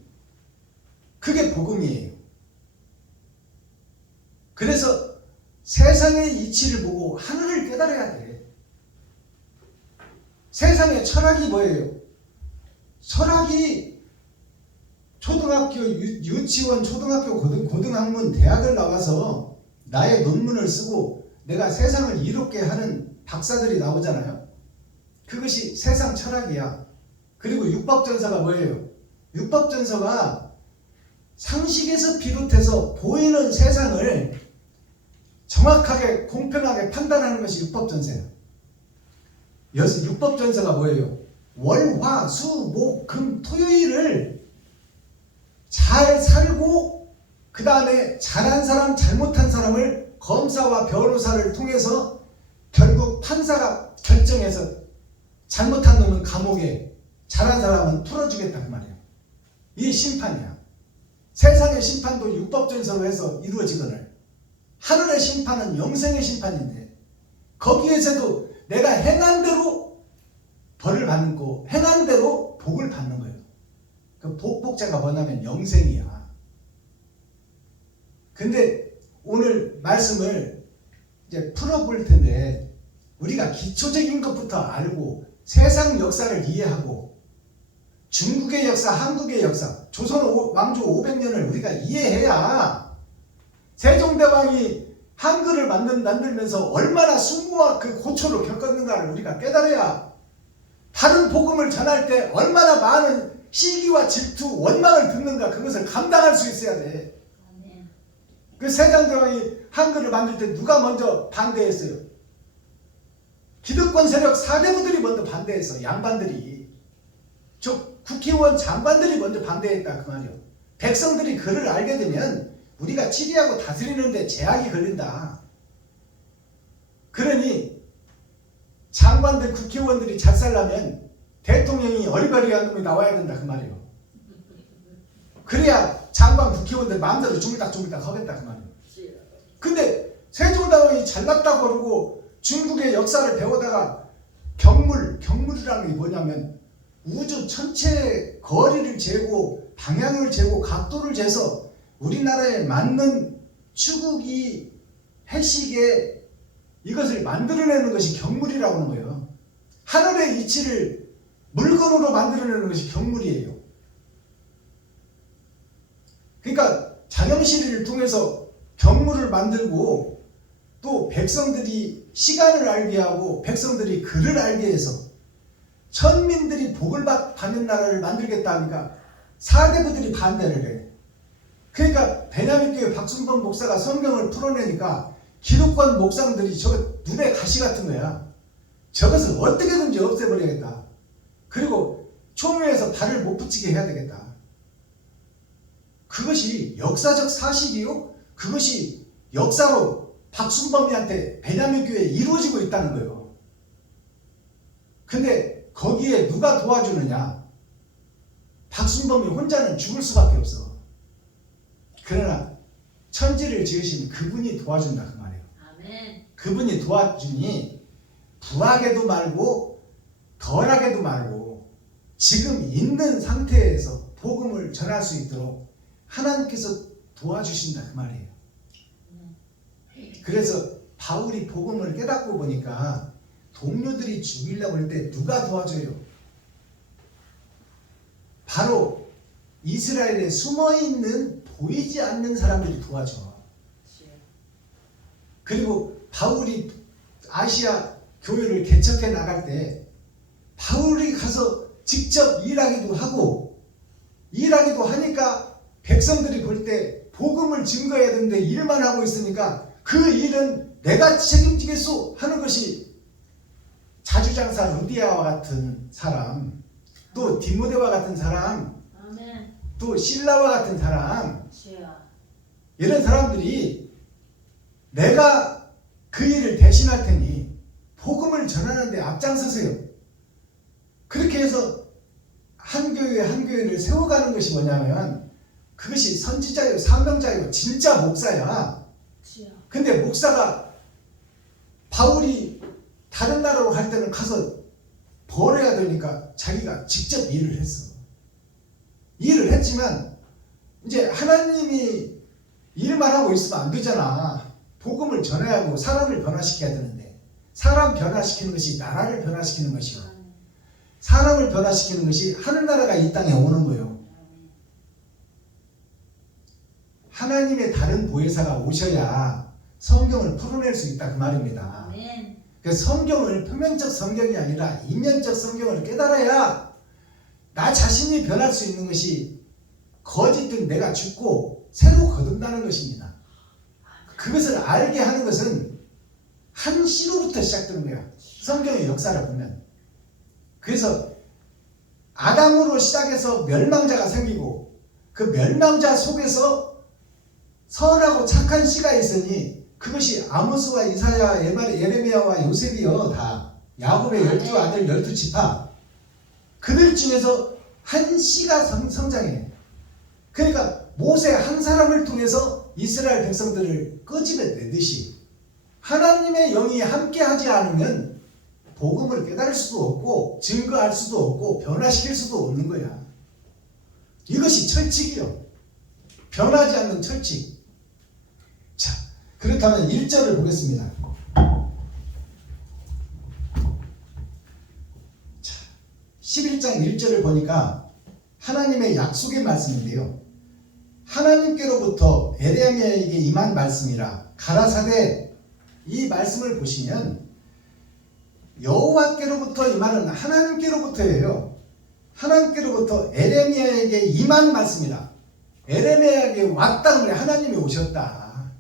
그게 복음이에요. 그래서 세상의 이치를 보고 하늘을 깨달아야 돼. 세상의 철학이 뭐예요? 철학이 초등학교, 유치원, 초등학교, 고등학문, 대학을 나와서 나의 논문을 쓰고 내가 세상을 이롭게 하는 박사들이 나오잖아요. 그것이 세상 철학이야. 그리고 율법전서가 뭐예요? 율법전서가 상식에서 비롯해서 보이는 세상을 정확하게 공평하게 판단하는 것이 율법전서예요. 여기서 율법전서가 뭐예요? 월, 화, 수, 목, 금, 토요일을 잘 살고 그 다음에 잘한 사람, 잘못한 사람을 검사와 변호사를 통해서 결국 판사가 결정해서 잘못한 놈은 감옥에, 잘한 사람은 풀어주겠다 그 말이에요. 이게 심판이야. 세상의 심판도 율법전서로 해서 이루어지거늘 하늘의 심판은 영생의 심판인데 거기에서도 내가 행한 대로 벌을 받는 거, 행한 대로 복을 받는 거예요. 그 복자가 뭐냐면 영생이야. 근데 오늘 말씀을 이제 풀어볼 텐데 우리가 기초적인 것부터 알고 세상 역사를 이해하고 중국의 역사, 한국의 역사, 조선 왕조 500년을 우리가 이해해야 세종대왕이 한글을 만들면서 얼마나 수고와 그 고초를 겪었는가를 우리가 깨달아야 다른 복음을 전할 때 얼마나 많은 시기와 질투, 원망을 듣는가 그것을 감당할 수 있어야 돼. 그 세종대왕이 한글을 만들 때 누가 먼저 반대했어요? 기득권 세력 사대부들이 먼저 반대했어. 양반들이. 즉 국회의원 장관들이 먼저 반대했다 그 말이요. 백성들이 그를 알게 되면 우리가 치리하고 다스리는데 제약이 걸린다. 그러니 장관들, 국회의원들이 잘 살려면 대통령이 어리버리한 놈이 나와야 된다 그 말이에요. 그래야 장관, 국회의원들 마음대로 주물딱주물딱 하겠다 그 말이에요. 근데 세종대왕이 잘났다고 그러고 중국의 역사를 배우다가 경물이라는 게 뭐냐면 우주 전체 거리를 재고 방향을 재고 각도를 재서 우리나라에 맞는 추구기, 해식에 이것을 만들어내는 것이 경물이라고 하는 거예요. 하늘의 이치를 물건으로 만들어내는 것이 경물이에요. 그러니까 장영실을 통해서 경물을 만들고 또 백성들이 시간을 알게 하고 백성들이 글을 알게 해서 천민들이 복을 받는 나라를 만들겠다 하니까 사대부들이 반대를 해. 그러니까 베냐민교회 박순범 목사가 성경을 풀어내니까 기독권 목사들이 저 눈에 가시 같은 거야. 저것을 어떻게든지 없애버려야겠다. 그리고 총회에서 발을 못 붙이게 해야 되겠다. 그것이 역사적 사실이요. 그것이 역사로 박순범이한테 베냐민교회에 이루어지고 있다는 거예요. 근데 거기에 누가 도와주느냐? 박순범이 혼자는 죽을 수밖에 없어. 그러나 천지를 지으신 그분이 도와준다 그 말이에요. 아멘. 그분이 도와주니 부하게도 말고 덜하게도 말고 지금 있는 상태에서 복음을 전할 수 있도록 하나님께서 도와주신다 그 말이에요. 그래서 바울이 복음을 깨닫고 보니까 동료들이 죽이려고 할 때 누가 도와줘요? 바로 이스라엘에 숨어있는 보이지 않는 사람들이 도와줘. 그리고 바울이 아시아 교회를 개척해 나갈 때 바울이 가서 직접 일하기도 하니까 백성들이 볼 때 복음을 증거해야 되는데 일만 하고 있으니까 그 일은 내가 책임지겠소 하는 것이 자주장사 루디아와 같은 사람, 또 디모데와 같은 사람, 아멘. 또 실라와 같은 사람, 주여. 이런 사람들이 내가 그 일을 대신할 테니 복음을 전하는데 앞장서세요. 그렇게 해서 한 교회 한 교회를 세워가는 것이 뭐냐면 그것이 선지자요 사명자요 진짜 목사야. 주여. 근데 목사가 바울이 다른 나라로 갈 때는 가서 벌어야 되니까 자기가 직접 일을 했어. 일을 했지만 이제 하나님이 일만 하고 있으면 안 되잖아. 복음을 전해야 하고 사람을 변화시켜야 되는데 사람 변화시키는 것이 나라를 변화시키는 것이요. 사람을 변화시키는 것이 하늘나라가 이 땅에 오는 거예요. 하나님의 다른 보혜사가 오셔야 성경을 풀어낼 수 있다 그 말입니다. 아멘. 그래서 성경을 표면적 성경이 아니라 이면적 성경을 깨달아야 나 자신이 변할 수 있는 것이 거짓된 내가 죽고 새로 거듭나는 것입니다. 그것을 알게 하는 것은 한 시로부터 시작되는 거야. 성경의 역사를 보면. 그래서 아담으로 시작해서 멸망자가 생기고 그 멸망자 속에서 선하고 착한 씨가 있으니 그것이 아모스와 이사야, 예레미야와 요셉이요. 다 야곱의 12아들 12지파 그들 중에서 한 씨가 성장해. 그러니까 모세 한 사람을 통해서 이스라엘 백성들을 끄집어내듯이 하나님의 영이 함께하지 않으면 복음을 깨달을 수도 없고 증거할 수도 없고 변화시킬 수도 없는 거야. 이것이 철칙이요. 변하지 않는 철칙. 자, 그렇다면 1절을 보겠습니다. 자, 11장 1절을 보니까 하나님의 약속의 말씀인데요. 하나님께로부터 에레미야에게 임한 말씀이라 가라사대. 이 말씀을 보시면 여호와께로부터 임하는 하나님께로부터예요. 하나님께로부터 에레미야에게 임한 말씀이라. 에레미야에게 왔다 그래. 하나님이 오셨다.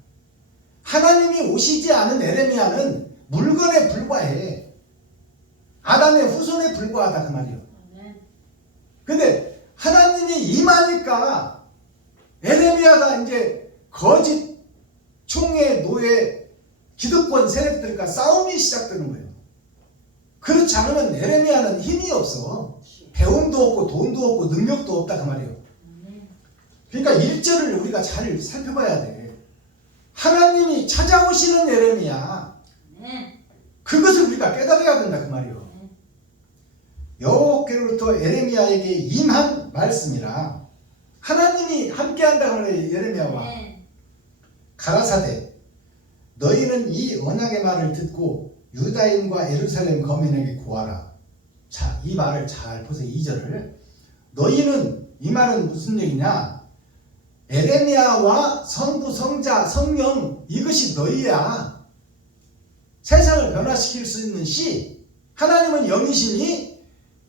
하나님이 오시지 않은 에레미야는 물건에 불과해. 아담의 후손에 불과하다 그 말이에요. 근데 하나님이 임하니까 에레미야가 이제 거짓 총회 노예 기득권 세력들과 싸움이 시작되는 거예요. 그렇지 않으면 에레미야는 힘이 없어. 배움도 없고 돈도 없고 능력도 없다 그 말이에요. 그러니까 1절을 우리가 잘 살펴봐야 돼. 하나님이 찾아오시는 에레미야. 그것을 우리가 깨달아야 된다 그 말이에요. 여호와께로부터 에레미야에게 임한 말씀이라. 하나님이 함께한다 그 말이에요. 에레미야와 가라사대 너희는 이 언약의 말을 듣고 유다인과 예루살렘 거민에게 구하라. 자, 이 말을 잘 보세요. 2절을. 너희는, 이 말은 무슨 얘기냐? 에레미야와 성부, 성자, 성령, 이것이 너희야. 세상을 변화시킬 수 있는 씨. 하나님은 영이시니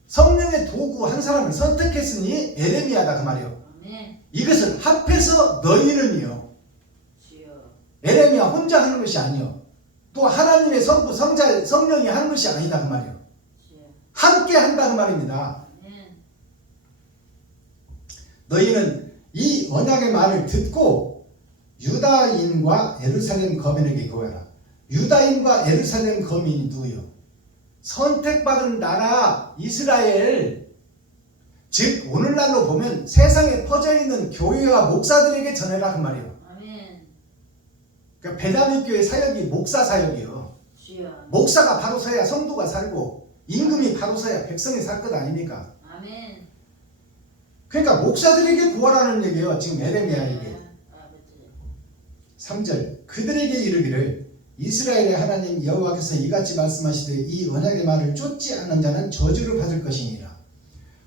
성령의 도구 한 사람을 선택했으니 에레미야다 그 말이요. 이것을 합해서 너희는이요. 에레미야 혼자 하는 것이 아니요. 또 하나님의 성부, 성자, 성령이 하는 것이 아니다 그 말이에요. 함께 한다 그 말입니다. 너희는 이 언약의 말을 듣고 유다인과 예루살렘 거민에게 구하라. 유다인과 예루살렘 거민이 누구요? 선택받은 나라 이스라엘. 즉 오늘날로 보면 세상에 퍼져있는 교회와 목사들에게 전해라 그 말이에요. 그러니까 베다니 교회 사역이 목사 사역이요. 목사가 바로 서야 성도가 살고 임금이 바로 서야 백성이 살 것 아닙니까? 그러니까 목사들에게 구하라는 얘기예요. 지금 에레미야에게. 3절 그들에게 이르기를 이스라엘의 하나님 여호와께서 이같이 말씀하시되 이 언약의 말을 쫓지 않는 자는 저주를 받을 것이니라.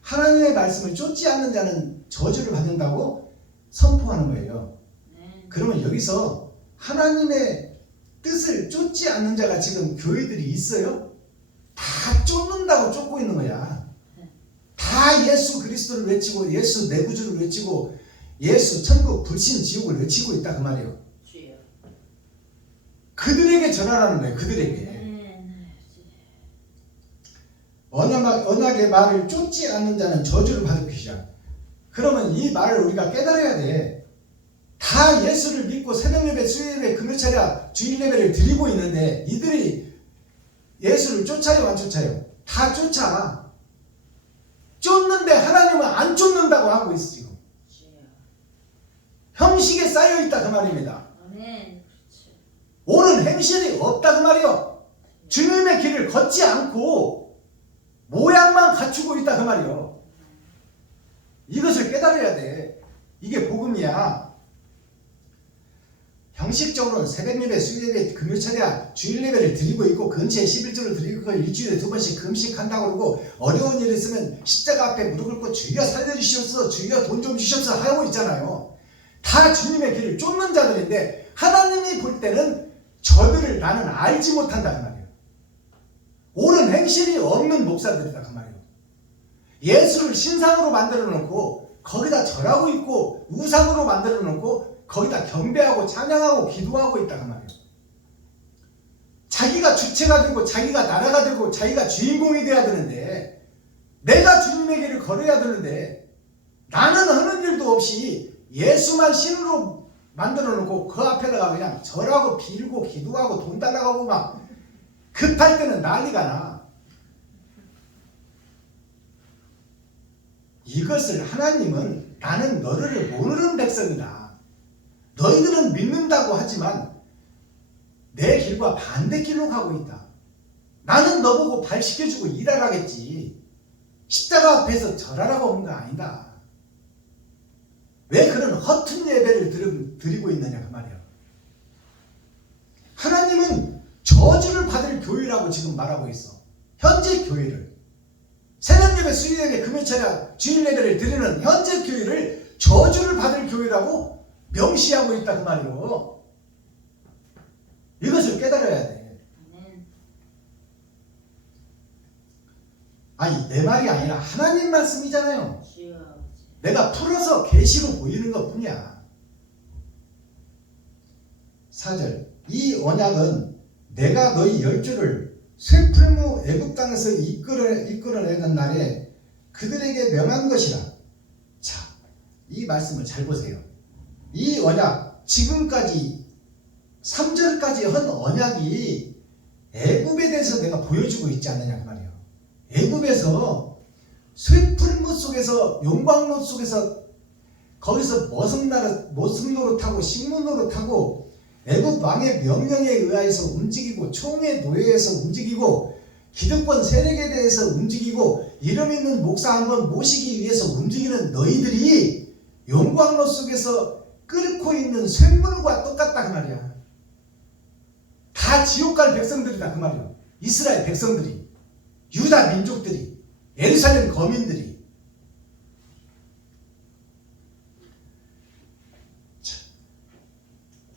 하나님의 말씀을 쫓지 않는 자는 저주를 받는다고 선포하는 거예요. 그러면 여기서 하나님의 뜻을 쫓지 않는 자가 지금 교회들이 있어요? 다 쫓는다고 쫓고 있는 거야. 다 예수 그리스도를 외치고 예수 내 구주를 외치고 예수 천국 불신 지옥을 외치고 있다 그 말이에요. 그들에게 전하라는 거예요. 그들에게. 언약의 말을 쫓지 않는 자는 저주를 받을 것이야. 그러면 이 말을 우리가 깨달아야 돼. 다 예수를 믿고 새벽예배, 수요예배, 금요차례, 주일예배를 드리고 있는데 이들이 예수를 쫓아요 안 쫓아요? 다 쫓아. 쫓는데 하나님은 안 쫓는다고 하고 있어 지금. 형식에 쌓여있다 그 말입니다. 옳은 행실이 없다 그 말이요. 주님의 길을 걷지 않고 모양만 갖추고 있다 그 말이요. 이것을 깨달아야 돼. 이게 복음이야. 형식적으로는 새벽예배, 수요예배, 금요차례, 주일예배를 드리고 있고 근처에 11조를 드리고 일주일에 2번씩 금식한다고 그러고 어려운 일이 있으면 십자가 앞에 무릎 꿇고 주여 살려주시옵소서, 주여 돈 좀 주시옵소서 하고 있잖아요. 다 주님의 길을 쫓는 자들인데 하나님이 볼 때는 저들을 나는 알지 못한다 그 말이에요. 옳은 행실이 없는 목사들이다 그 말이에요. 예수를 신상으로 만들어 놓고 거기다 절하고 있고 우상으로 만들어 놓고 거기다 경배하고 찬양하고 기도하고 있다 그 말이에요. 자기가 주체가 되고 자기가 나라가 되고 자기가 주인공이 돼야 되는데 내가 주님의 길을 걸어야 되는데 나는 하는 일도 없이 예수만 신으로 만들어 놓고 그 앞에다가 그냥 절하고 빌고 기도하고 돈 달라고 하고 막 급할 때는 난리가 나. 이것을 하나님은 나는 너를 모르는 백성이다. 너희들은 믿는다고 하지만 내 길과 반대길로 가고 있다. 나는 너보고 발 씻겨주고 일하라겠지. 십자가 앞에서 절하라고 온 거 아니다. 왜 그런 허튼 예배를 드리고 있느냐 그 말이야. 하나님은 저주를 받을 교회라고 지금 말하고 있어. 현재 교회를. 새벽예배, 수요예배, 금요차례, 주일예배를 드리는 현재 교회를 저주를 받을 교회라고 명시하고 있다 그 말이요. 이것을 깨달아야 돼. 아니 내 말이 아니라 하나님 말씀이잖아요. 내가 풀어서 계시로 보이는 것 뿐이야. 4절 이 언약은 내가 너희 열조를 쇠풀무 애굽 땅에서 이끌어내던 날에 그들에게 명한 것이라. 자, 이 말씀을 잘 보세요. 이 언약 지금까지 3절까지 한 언약이 애굽에 대해서 내가 보여주고 있지 않느냐 그 말이에요. 애굽에서 쇠풀무 속에서 용광로 속에서 거기서 머슴노릇하고 식문노릇하고 애굽 왕의 명령에 의하여서 움직이고 총의 노예에서 움직이고 기득권 세력에 대해서 움직이고 이름 있는 목사 한번 모시기 위해서 움직이는 너희들이 용광로 속에서 끓고 있는 쇳물과 똑같다 그 말이야. 다 지옥 갈 백성들이다 그 말이야. 이스라엘 백성들이, 유다 민족들이, 예루살렘 거민들이.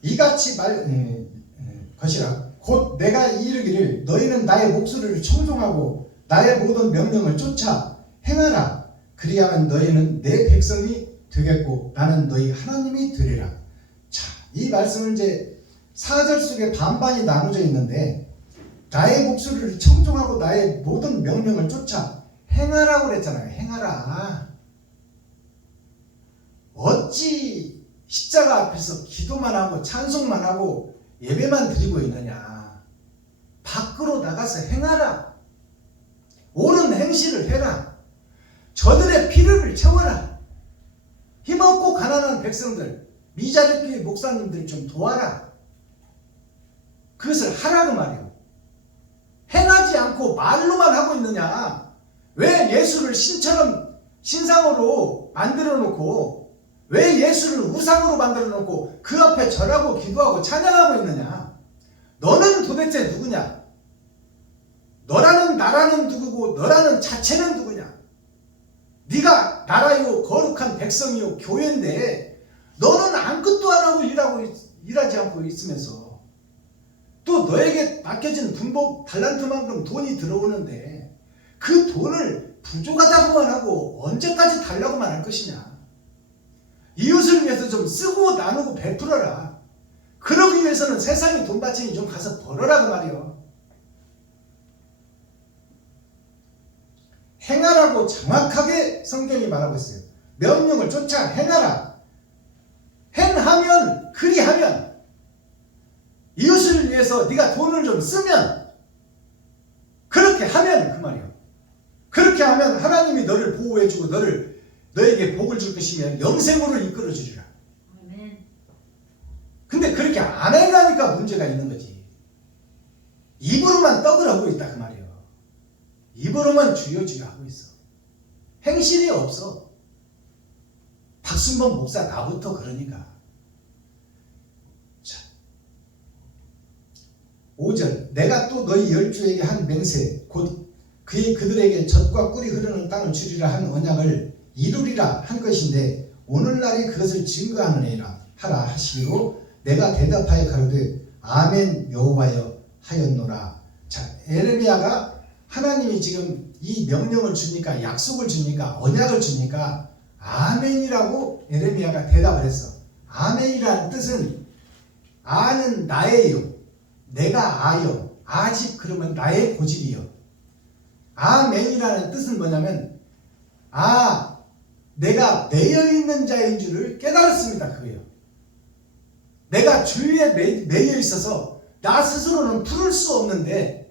이같이 것이라 곧 내가 이르기를 너희는 나의 목소리를 청종하고 나의 모든 명령을 쫓아 행하라. 그리하면 너희는 내 백성이 되겠고 나는 너희 하나님이 되리라. 자, 이 말씀을 이제 4절 속에 반반이 나눠져 있는데 나의 목소리를 청종하고 나의 모든 명령을 쫓아 행하라고 그랬잖아요. 행하라. 어찌 십자가 앞에서 기도만 하고 찬송만 하고 예배만 드리고 있느냐. 밖으로 나가서 행하라. 옳은 행실을 해라. 저들의 필요를 채워라. 힘없고 가난한 백성들, 미자립교회 목사님들 좀 도와라. 그것을 하라고 말이에요. 행하지 않고 말로만 하고 있느냐. 왜 예수를 신처럼 신상으로 만들어 놓고 왜 예수를 우상으로 만들어 놓고 그 앞에 절하고 기도하고 찬양하고 있느냐. 너는 도대체 누구냐. 너라는 나라는 누구고 너라는 자체는 누구냐. 네가 나라요 거룩한 백성이요 교회인데 너는 아무것도 안 하고 일하지 않고 있으면서 또 너에게 맡겨진 분복 달란트만큼 돈이 들어오는데 그 돈을 부족하다고만 하고 언제까지 달라고만 할 것이냐. 이웃을 위해서 좀 쓰고 나누고 베풀어라. 그러기 위해서는 세상에 돈 바치니 좀 가서 벌어라 그 말이요. 행하라고 정확하게 성경이 말하고 있어요. 명령을 쫓아 행하라. 행하면 그리하면 이웃을 위해서 네가 돈을 좀 쓰면 그렇게 하면 그 말이요. 그렇게 하면 하나님이 너를 보호해주고 너에게 복을 줄 것이며 영생으로 이끌어 주리라. 근데 그렇게 안 해가니까 문제가 있는 거지. 입으로만 떡을 하고 있다 그 말이요. 입으로만 주여 주여 하고 있어. 행실이 없어. 박순범 목사 나부터 그러니까. 자, 5절 내가 또 너희 열주에게 한 맹세 곧 그들에게 젖과 꿀이 흐르는 땅을 주리라 한 언약을 이루리라 한 것인데 오늘날이 그것을 증거하느니라 하라 하시기로 내가 대답하여 가로되 아멘 여호와여 하였노라. 자, 에레미야가 하나님이 지금 이 명령을 주니까 약속을 주니까 언약을 주니까 아멘이라고 에레미야가 대답을 했어. 아멘이라는 뜻은 아는 나예요. 내가 아요. 아집 그러면 나의 고집이요. 아멘이라는 뜻은 뭐냐면 내가 매여 있는 자인 줄을 깨달았습니다. 그거예요. 내가 주위에 매여 있어서 나 스스로는 풀을 수 없는데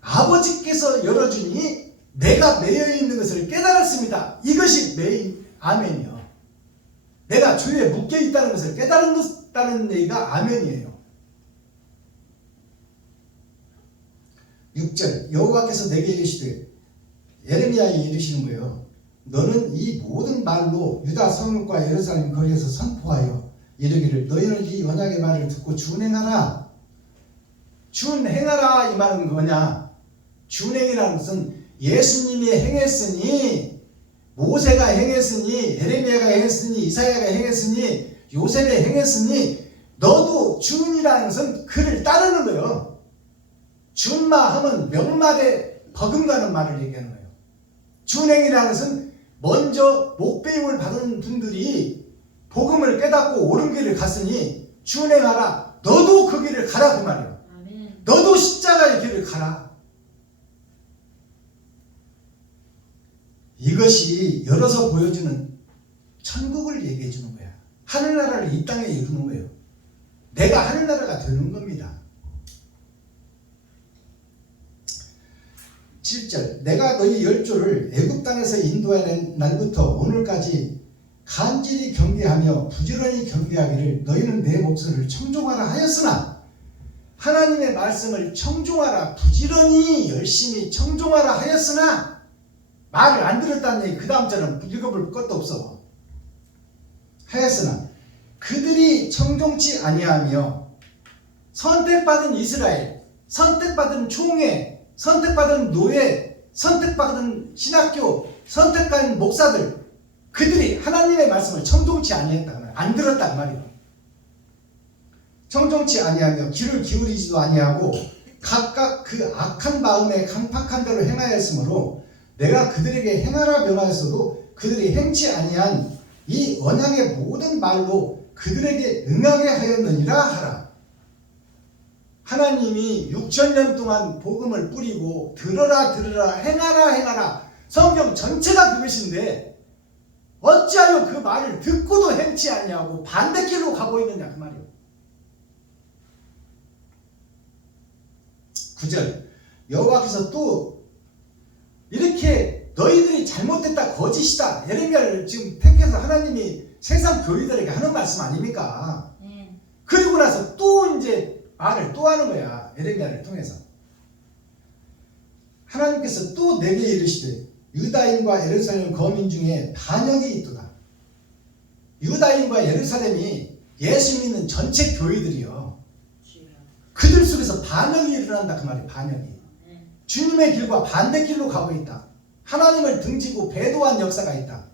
아버지께서 열어주니 내가 매여 있는 것을 깨달았습니다. 이것이 아멘이요. 내가 주위에 묶여 있다는 것을 깨달았다는 얘기가 아멘이에요. 6절 여호와께서 내게 이르시되 에레미야에게 이르시는 거예요. 너는 이 모든 말로 유다 성읍과 예루살렘 거리에서 선포하여 이르기를 너희는 이 언약의 말을 듣고 준행하라. 준행하라 이 말은 뭐냐? 준행이라는 것은 예수님이 행했으니 모세가 행했으니 에레미야가 행했으니 이사야가 행했으니 요셉이 행했으니 너도 준이라는 것은 그를 따르는 거예요. 준마 하면 명말에 버금가는 말을 얘기하는 거예요. 준행이라는 것은 먼저 목배임을 받은 분들이 복음을 깨닫고 옳은 길을 갔으니 준행하라. 너도 그 길을 가라 그 말이에요. 아멘. 너도 십자가의 길을 가라. 이것이 열어서 보여주는 천국을 얘기해 주는 거야. 하늘나라를 이 땅에 이루는 거예요. 내가 하늘나라가 되는 겁니다. 7절 내가 너희 열조를 애굽 땅에서 인도해낸 날부터 오늘까지 간절히 경배하며 부지런히 경배하기를 너희는 내 목소리를 청종하라 하였으나 하나님의 말씀을 청종하라 부지런히 열심히 청종하라 하였으나 말을 안 들었다는 얘기 그 다음 절은 읽어볼 것도 없어. 하였으나 그들이 청종치 아니하며 선택받은 이스라엘 선택받은 총회 선택받은 노예, 선택받은 신학교, 선택받은 목사들 그들이 하나님의 말씀을 청종치 아니했다. 안 들었다 그 말이에요. 청종치 아니하며 귀를 기울이지도 아니하고 각각 그 악한 마음에 강팍한 대로 행하였으므로 내가 그들에게 행하라 명하였어도 그들이 행치 아니한 이 언약의 모든 말로 그들에게 응하게 하였느니라 하라. 하나님이 6,000년 동안 복음을 뿌리고 들어라 행하라 성경 전체가 그것인데 어찌하여 그 말을 듣고도 행치 아니하고 반대길로 가고 있느냐 그 말이에요. 9절 여호와께서 또 이렇게 너희들이 잘못됐다 거짓이다 예레미야를 지금 택해서 하나님이 세상 교리들에게 하는 말씀 아닙니까? 그리고 나서 또 이제 말을 또 하는 거야. 에레미야를 통해서 하나님께서 또 내게 이르시되 유다인과 예루살렘 거민 중에 반역이 있도다. 유다인과 예루살렘이 예수 믿는 전체 교회들이요. 그들 속에서 반역이 일어난다 그 말이에요. 반역이 주님의 길과 반대길로 가고 있다. 하나님을 등지고 배도한 역사가 있다.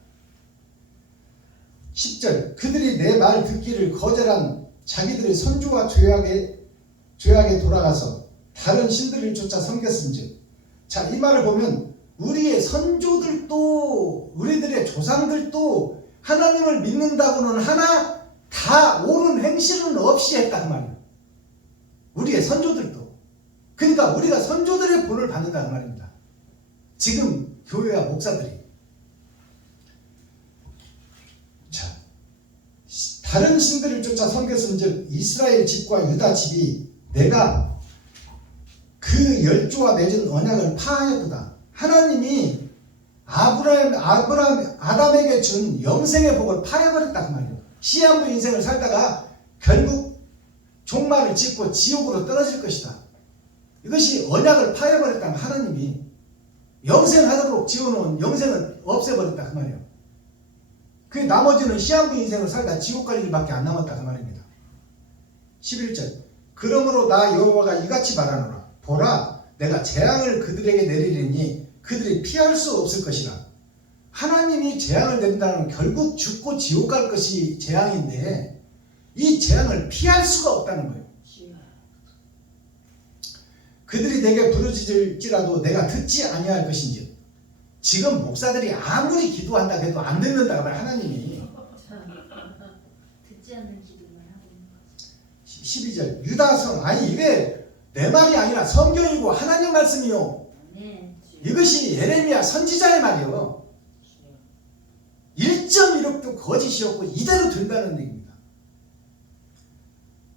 10절 그들이 내 말 듣기를 거절한 자기들의 선조와 죄악에 돌아가서 다른 신들을 쫓아 섬겼은즉. 자, 이 말을 보면 우리의 선조들도 우리들의 조상들도 하나님을 믿는다고는 하나 다 옳은 행실은 없이 했다 그 말이에요. 우리의 선조들도. 그러니까 우리가 선조들의 본을 받는다 그 말입니다. 지금 교회와 목사들이. 자, 다른 신들을 쫓아 섬겼은즉 이스라엘 집과 유다 집이 내가 그 열조와 맺은 언약을 파하였도다. 하나님이 아담에게 준 영생의 복을 파해버렸다 그 말이에요. 시한부 인생을 살다가 결국 종말을 짓고 지옥으로 떨어질 것이다. 이것이 언약을 파해버렸다면 하나님이 영생하도록 지어놓은 영생을 없애버렸다 그 말이에요. 그 나머지는 시한부 인생을 살다 지옥 갈 일밖에 안 남았다 그 말입니다. 11절 그러므로 나 여호와가 이같이 말하노라. 보라 내가 재앙을 그들에게 내리리니 그들이 피할 수 없을 것이라. 하나님이 재앙을 내린다는 건 결국 죽고 지옥 갈 것이 재앙인데 이 재앙을 피할 수가 없다는 거예요. 그들이 내게 부르짖을지라도 내가 듣지 아니할 것인지. 지금 목사들이 아무리 기도한다 해도 안 듣는다 말 하나님이. 듣지 않는 기도만 하고 있는 거지. 12절 유다성 아니 이게 내 말이 아니라 성경이고 하나님 말씀이요. 네. 이것이 예레미야 선지자의 말이요. 1.16도 거짓이었고 이대로 된다는 얘기입니다.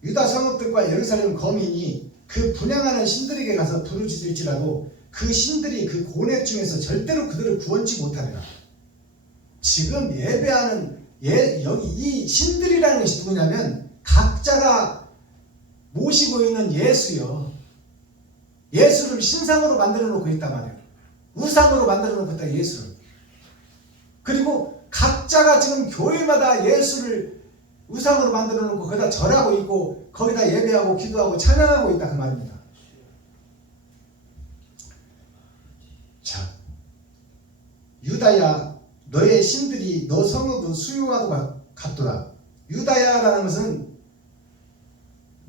유다 성읍들과 예루살렘 거민이 그 분향하는 신들에게 가서 부르짖을지라도 그 신들이 그 고뇌 중에서 절대로 그들을 구원치 못하리라. 지금 예배하는 여기 이 신들이라는 것이 누구냐면 각자가 모시고 있는 예수요. 예수를 신상으로 만들어 놓고 있단 말이에요. 우상으로 만들어 놓고 있다 예수를. 그리고 각자가 지금 교회마다 예수를 우상으로 만들어 놓고 거기다 절하고 있고 거기다 예배하고 기도하고 찬양하고 있다 그 말입니다. 자, 유다야 너의 신들이 너 성읍을 수요하고 갔더라. 유다야라는 것은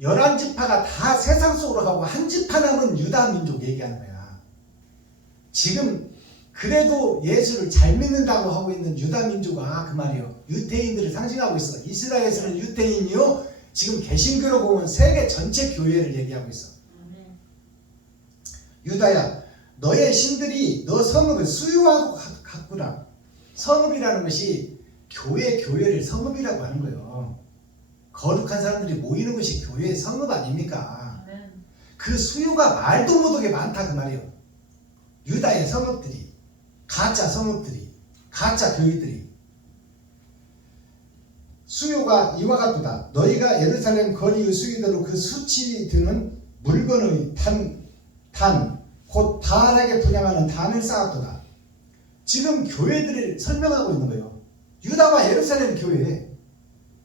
11지파가 다 세상 속으로 가고 한 지파 남은 유다 민족 얘기하는 거야. 지금 그래도 예수를 잘 믿는다고 하고 있는 유다 민족아 그 말이에요. 유태인들을 상징하고 있어. 이스라엘에서는 유태인이요. 지금 개신교로 보면 세계 전체 교회를 얘기하고 있어. 유다야 너의 신들이 너 성읍을 수요하고 갔구나. 성읍이라는 것이 교회를 성읍이라고 하는 거예요. 거룩한 사람들이 모이는 것이 교회의 성읍 아닙니까? 그 수요가 말도 못하게 많다 그 말이에요. 유다의 성읍들이, 가짜 성읍들이, 가짜 교회들이. 수요가 이와 같도다. 너희가 예루살렘 거리의 수요대로 그 수치 드는 물건의 곧 바알에게 분양하는 단을 쌓았도다. 지금 교회들을 설명하고 있는 거예요. 유다와 예루살렘 교회.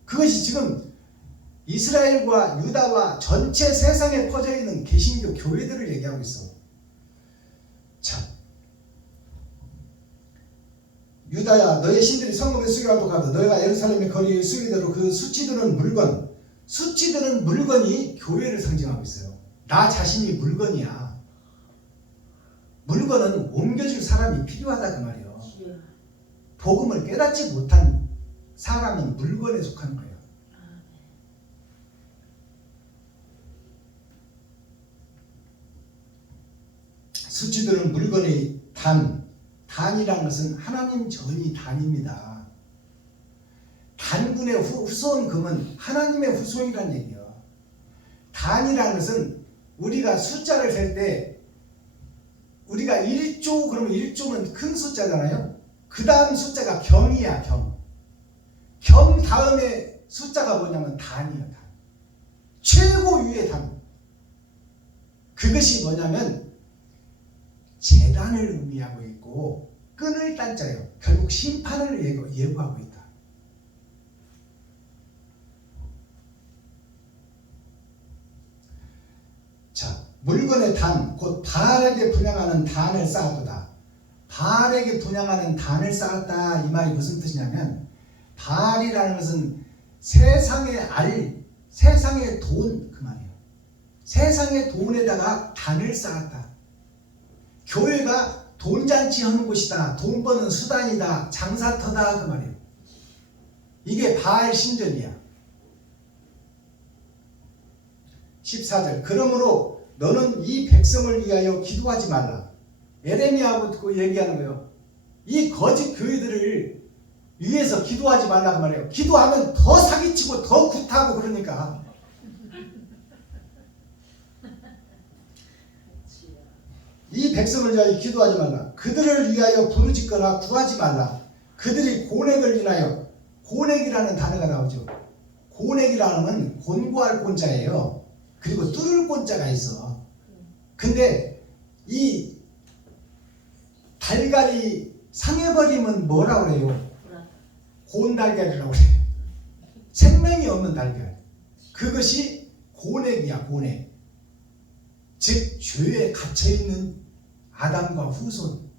그것이 지금 이스라엘과 유다와 전체 세상에 퍼져 있는 개신교 교회들을 얘기하고 있어. 자, 유다야 너의 신들이 성읍에 수요하도록 하되 너희가 예루살렘의 거리의 수요대로 그 수치드는 물건이 교회를 상징하고 있어요. 나 자신이 물건이야. 물건은 옮겨줄 사람이 필요하다 그 말이에요. 복음을 깨닫지 못한 사람은 물건에 속하는 거예요. 수치들은 물건의 단이란 것은 하나님 전이 단입니다. 단군의 후손 금은 하나님의 후손이란 얘기예요. 단이라는 것은 우리가 숫자를 셀 때 우리가 1조 그러면 1조는 큰 숫자잖아요. 그 다음 숫자가 경이야. 경 다음에 숫자가 뭐냐면 단이에요. 단. 최고위의 단. 그것이 뭐냐면 재단을 의미하고 있고 끈을 딴자예요. 결국 심판을 예고하고 있다. 자, 물건의 단, 곧 바알에게 분양하는 단을 쌓았도다. 바알에게 분양하는 단을 쌓았다. 이 말이 무슨 뜻이냐면 바알이라는 것은 세상의 돈 그 말이에요. 세상의 돈에다가 단을 쌓았다. 교회가 돈잔치 하는 곳이다. 돈 버는 수단이다. 장사터다 그 말이에요. 이게 바알 신전이야. 14절 그러므로 너는 이 백성을 위하여 기도하지 말라. 에레미야하고 듣고 얘기하는 거예요. 이 거짓 교회들을 위해서 기도하지 말라 그 말이에요. 기도하면 더 사기치고 더 굿하고 그러니까. 이 백성을 위하여 기도하지 말라. 그들을 위하여 부르짖거나 구하지 말라. 그들이 고넥을 인하여 고넥이라는 단어가 나오죠. 고넥이라는 건 곤고할 곤자예요. 그리고 뚫을 곤자가 있어. 근데 이 달걀이 상해버리면 뭐라고 그래요? 곤달걀이라고 그래요. 생명이 없는 달걀. 그것이 고넥이야. 고넥. 즉 죄에 갇혀있는 아담과 후손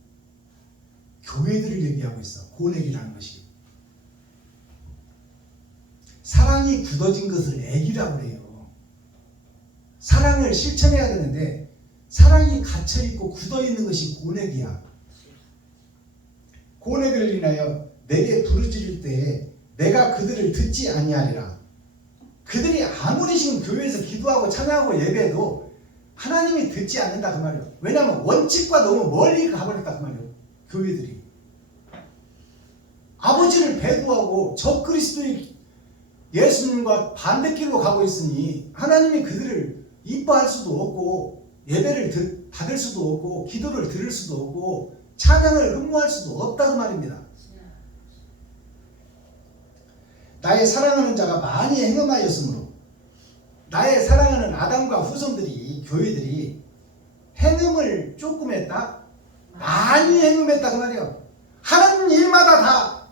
교회들을 얘기하고 있어. 고넥이라는 것이. 사랑이 굳어진 것을 애기라고 그래요. 사랑을 실천해야 되는데 사랑이 갇혀있고 굳어있는 것이 고넥이야. 고넥을 인하여 내게 부르짖을 때에 내가 그들을 듣지 아니하리라. 그들이 아무리 지금 교회에서 기도하고 찬양하고 예배해도 하나님이 듣지 않는다 그 말이에요. 왜냐하면 원칙과 너무 멀리 가버렸다 그 말이에요. 교회들이 아버지를 배도하고 적그리스도의 예수님과 반대길로 가고 있으니 하나님이 그들을 이뻐할 수도 없고 예배를 받을 수도 없고 기도를 들을 수도 없고 찬양을 흠모할 수도 없다 그 말입니다. 나의 사랑하는 자가 많이 행음하였으므로 나의 사랑하는 아담과 후손들이 교회들이 행음을 조금 했다? 많이 행음했다 그 말이에요. 하는 일마다 다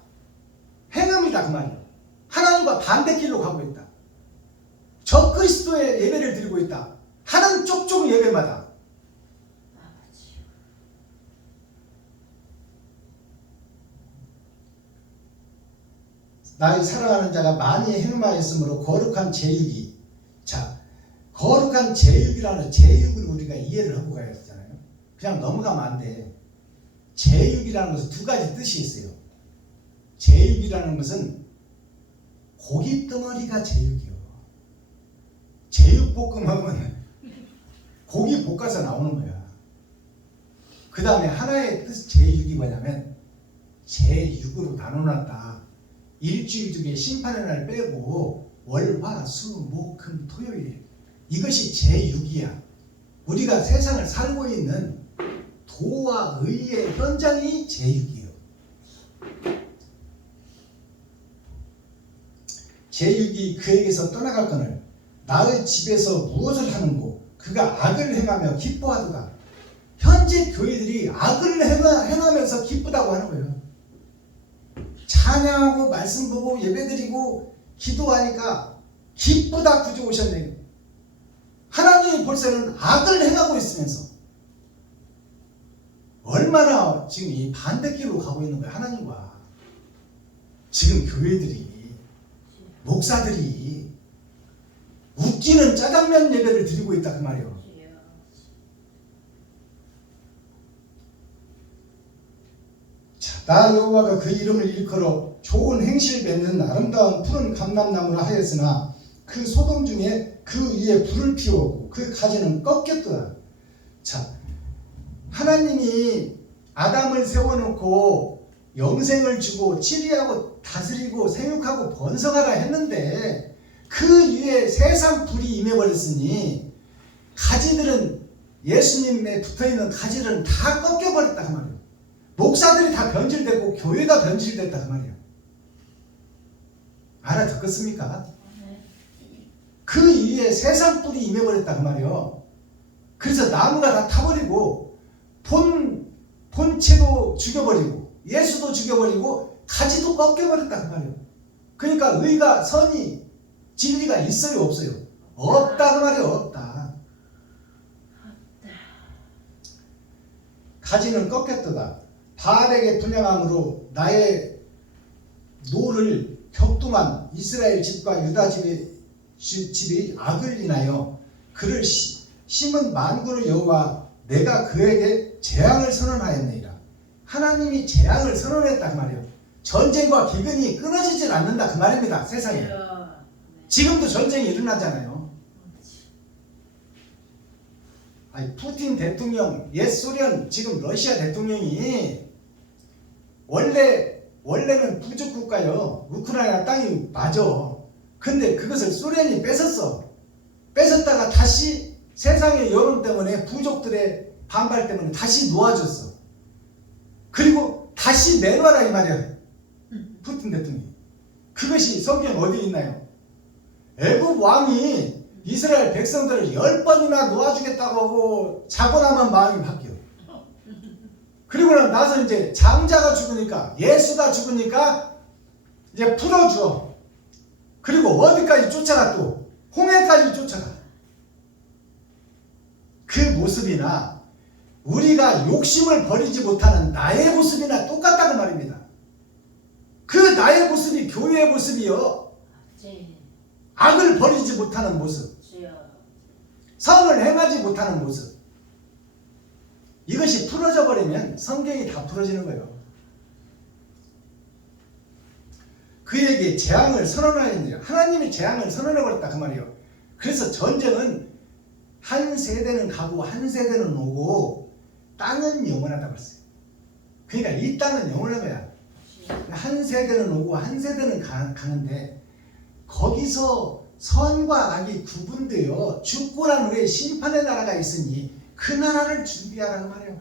행음이다 그 말이에요. 하나님과 반대길로 가고 있다. 적그리스도의 예배를 드리고 있다. 하는 쪽쪽 예배마다. 나의 사랑하는 자가 많이 행음하였으므로 거룩한 제육이. 자, 거룩한 제육이라는 제육을 우리가 이해를 하고 가야 되잖아요. 그냥 넘어가면 안 돼. 제육이라는 것은 두 가지 뜻이 있어요. 제육이라는 것은 고기 덩어리가 제육이요. 제육볶음하면 고기 볶아서 나오는 거야. 그 다음에 하나의 뜻 제육이 뭐냐면 제육으로 나눠놨다. 일주일 중에 심판의 날 빼고 월, 화, 수, 목, 금, 토요일 이것이 제육이야. 우리가 세상을 살고 있는 도와 의의 현장이 제육이에요. 제육이 그에게서 떠나갔거늘 나의 집에서 무엇을 하는고 그가 악을 행하며 기뻐하도다. 현재 교회들이 악을 행하면서 기쁘다고 하는 거예요. 찬양하고 말씀 보고 예배드리고 기도하니까 기쁘다 구주 오셨네요. 하나님이 볼세는 악을 행하고 있으면서 얼마나 지금 이 반대길로 가고 있는 거예요. 하나님과 지금 교회들이 목사들이 웃기는 짜장면 예배를 드리고 있다 그 말이에요. 자, 나 여호와가 그 이름을 일컬어 좋은 행실 맺는 아름다운 푸른 감람나무라 하였으나 그 소돔 중에 그 위에 불을 피웠고 그 가지는 꺾였더라. 자, 하나님이 아담을 세워놓고 영생을 주고 치리하고 다스리고 생육하고 번성하라 했는데 그 위에 세상 불이 임해버렸으니 가지들은 예수님에 붙어있는 가지들은 다 꺾여버렸다 그 말이에요. 목사들이 다 변질되고 교회가 변질됐다 그 말이에요. 알아듣겠습니까? 그 위에 세상 불이 임해버렸다 그 말이에요. 그래서 나무가 다 타버리고 본체도 죽여버리고 예수도 죽여버리고 가지도 꺾여버렸다 그 말이에요. 그러니까 의가 선이 진리가 있어요 없어요? 없다 그 말이에요. 없다. 가지는 꺾였도다. 바알에게 분양함으로 나의 노를 격동한 이스라엘 집과 유다 집이 악을 인하여 그를 심은 만군의 여호와 내가 그에게 재앙을 선언하였느니라. 하나님이 재앙을 선언했다 그 말이에요. 전쟁과 기근이 끊어지질 않는다 그 말입니다. 세상에. 지금도 전쟁이 일어나잖아요. 아니, 푸틴 대통령, 옛 소련 지금 러시아 대통령이 원래는 부족 국가요. 우크라이나 땅이 맞아. 근데 그것을 소련이 뺏었어. 뺏었다가 다시 세상의 여론 때문에 부족들의 반발 때문에 다시 놓아줬어. 그리고 다시 내놔라 이 말이야. 푸틴 대통령이. 그것이 성경 어디에 있나요? 애굽 왕이 이스라엘 백성들을 10번이나 놓아주겠다고 하고 자고 나면 마음이 바뀌어. 그리고 나서 이제 장자가 죽으니까, 예수가 죽으니까 이제 풀어줘. 그리고 어디까지 쫓아가, 또 홍해까지 쫓아가. 그 모습이나 우리가 욕심을 버리지 못하는 나의 모습이나 똑같다는 말입니다. 그 나의 모습이 교회의 모습이요, 악을 버리지 못하는 모습, 선을 행하지 못하는 모습, 이것이 풀어져 버리면 성경이 다 풀어지는 거예요. 그에게 재앙을 선언하였느니라. 하나님이 재앙을 선언해버렸다 그 말이에요. 그래서 전쟁은 한 세대는 가고 한 세대는 오고 땅은 영원하다고 했어요. 그러니까 이 땅은 영원한 거야. 한 세대는 오고 한 세대는 가는데 거기서 선과 악이 구분되어 죽고 난 후에 심판의 나라가 있으니 그 나라를 준비하라는 말이에요.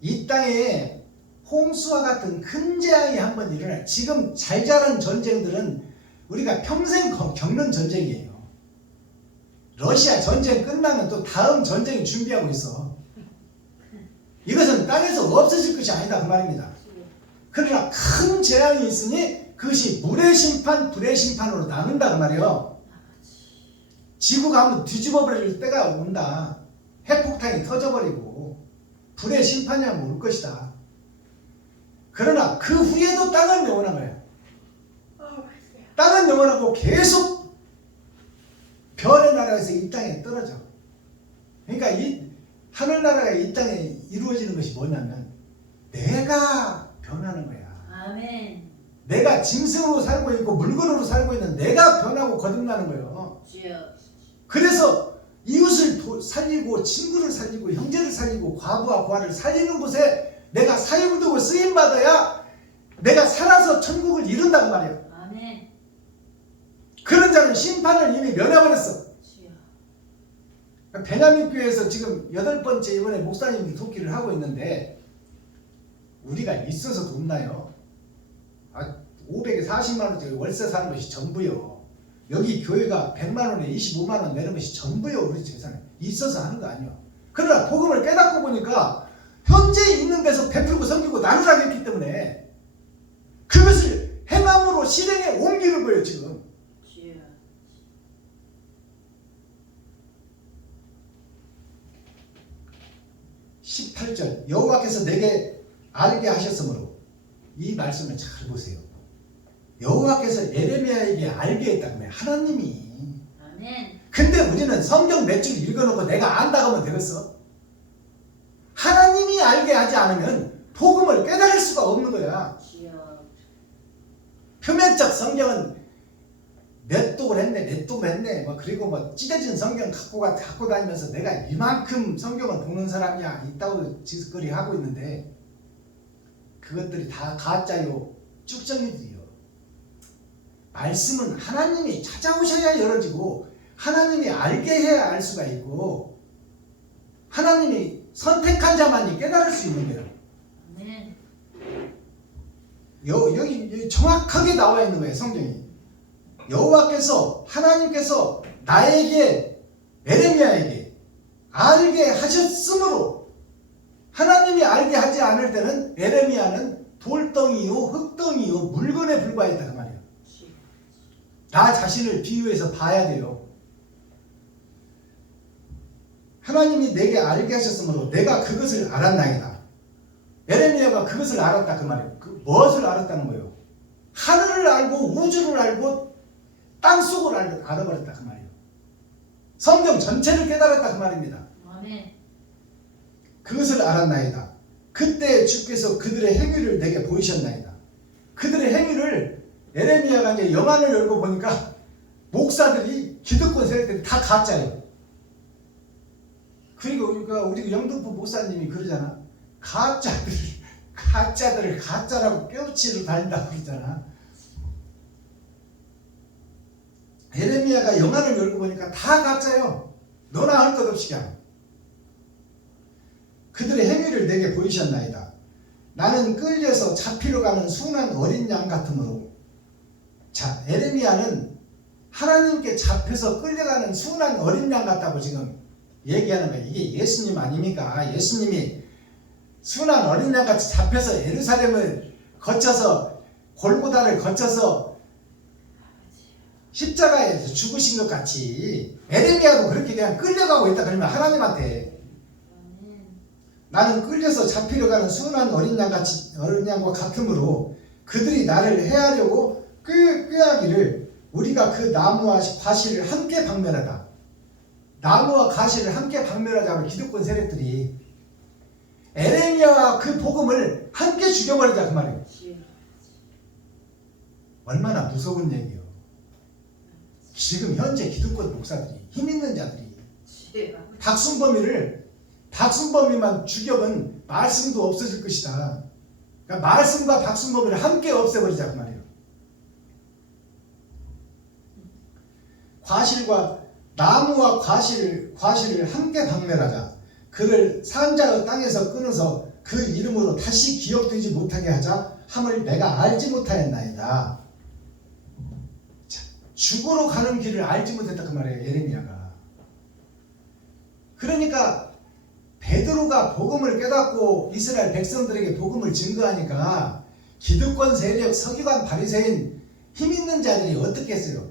이 땅에 홍수와 같은 큰 재앙이 한번 일어나. 지금 잘 자란 전쟁들은 우리가 평생 겪는 전쟁이에요. 러시아 전쟁 끝나면 또 다음 전쟁이 준비하고 있어. 이것은 땅에서 없어질 것이 아니다 그 말입니다. 그러나 큰 재앙이 있으니 그것이 물의 심판, 불의 심판으로 나눈다 그 말이에요. 지구가 한번 뒤집어 버릴 때가 온다. 핵폭탄이 터져버리고 불의 심판이 한번 올 것이다. 그러나 그 후에도 땅은 영원한 거야. 땅은 영원하고 계속 별의 나라에서 이 땅에 떨어져. 그러니까 이 하늘나라가 이 땅에 이루어지는 것이 뭐냐면 내가 변하는 거야. 아멘. 내가 짐승으로 살고 있고 물건으로 살고 있는 내가 변하고 거듭나는 거예요. 그래서 이웃을 살리고 친구를 살리고 형제를 살리고 과부와 고아를 살리는 곳에 내가 사역을 두고 쓰임받아야 내가 살아서 천국을 이룬다고 말이야. 아멘. 그런 자는 심판을 이미 면해버렸어. 베냐민 교회에서 지금 8번째 이번에 목사님이 돕기를 하고 있는데 우리가 있어서 돕나요? 540만원짜리 월세 사는 것이 전부요. 여기 교회가 100만원에 25만원 내는 것이 전부요. 우리 재산에 있어서 하는 거 아니에요. 그러나 복음을 깨닫고 보니까 현재 있는 데서 베풀고 섬기고 나누라고 했기 때문에 그것을 행함으로 실행에 옮기는 거예요 지금. 18절 여호와께서 내게 알게 하셨으므로 이 말씀을 잘 보세요. 여호와께서 예레미야에게 알게 했다고 해요. 하나님이. 아멘. 근데 우리는 성경 몇 줄 읽어놓고 내가 안다고 하면 되겠어? 하나님이 알게 하지 않으면 복음을 깨달을 수가 없는 거야. 표면적 성경은 몇 독을 했네, 몇 독을 했네, 그리고 찢어진 성경 갖고 다니면서 내가 이만큼 성경을 보는 사람이야 있다고 짓거리 하고 있는데 그것들이 다 가짜요, 쭉정이들이요. 말씀은 하나님이 찾아오셔야 열어지고 하나님이 알게 해야 알 수가 있고 하나님이 선택한 자만이 깨달을 수 있는 거예요. 아멘. 여기 정확하게 나와 있는 거예요 성경이. 여호와께서 하나님께서 나에게 에레미야에게 알게 하셨으므로 하나님이 알게 하지 않을 때는 에레미야는 돌덩이요 흙덩이요 물건에 불과했다 그 말이에요. 나 자신을 비유해서 봐야 돼요. 하나님이 내게 알게 하셨으므로 내가 그것을 알았나이다. 에레미야가 그것을 알았다 그 말이에요. 무엇을 알았다는 거예요? 하늘을 알고 우주를 알고 땅속을 알아버렸다 그 말이에요. 성경 전체를 깨달았다 그 말입니다. 아멘. 그것을 알았나이다. 그때 주께서 그들의 행위를 내게 보이셨나이다. 그들의 행위를 에레미야가 이제 영안을 열고 보니까 목사들이 기득권 세력들이 다 가짜예요. 그러니까 우리 영등포 목사님이 그러잖아. 가짜들을 가짜라고 깨우치러 다닌다고 그러잖아. 에레미야가 영안을 열고 보니까 다 가짜요. 너나 할 것 없이 그냥. 그들의 행위를 내게 보이셨나이다. 나는 끌려서 잡히러 가는 순한 어린 양 같으므로. 자, 에레미야는 하나님께 잡혀서 끌려가는 순한 어린 양 같다고 지금 얘기하는 거예요. 이게 예수님 아닙니까? 예수님이 순한 어린 양 같이 잡혀서 예루살렘을 거쳐서 골고다를 거쳐서 십자가에서 죽으신 것 같이 에레미야도 그렇게 그냥 끌려가고 있다 그러면 하나님한테 나는 끌려서 잡히러 가는 순한 어린 양과 같으므로 그들이 나를 해하려고 꾀하기를 우리가 그 나무와 과실을 함께 박멸하다. 나무와 과실을 함께 박멸하자고 기득권 세력들이 에레미야와 그 복음을 함께 죽여버리자 그 말이에요. 얼마나 무서운 얘기예요. 지금 현재 기득권 목사들이 힘 있는 자들이 박순범이만 죽여면 말씀도 없어질 것이다. 그러니까 말씀과 박순범이를 함께 없애버리자 그 말이에요. 나무와 과실을 함께 박멸하자. 그를 산자의 땅에서 끊어서 그 이름으로 다시 기억되지 못하게 하자 함을 내가 알지 못하였나이다. 자, 죽으러 가는 길을 알지 못했다 그 말이에요. 예레미야가. 그러니까 베드로가 복음을 깨닫고 이스라엘 백성들에게 복음을 증거하니까 기득권 세력, 서기관, 바리새인 힘 있는 자들이 어떻게 했어요?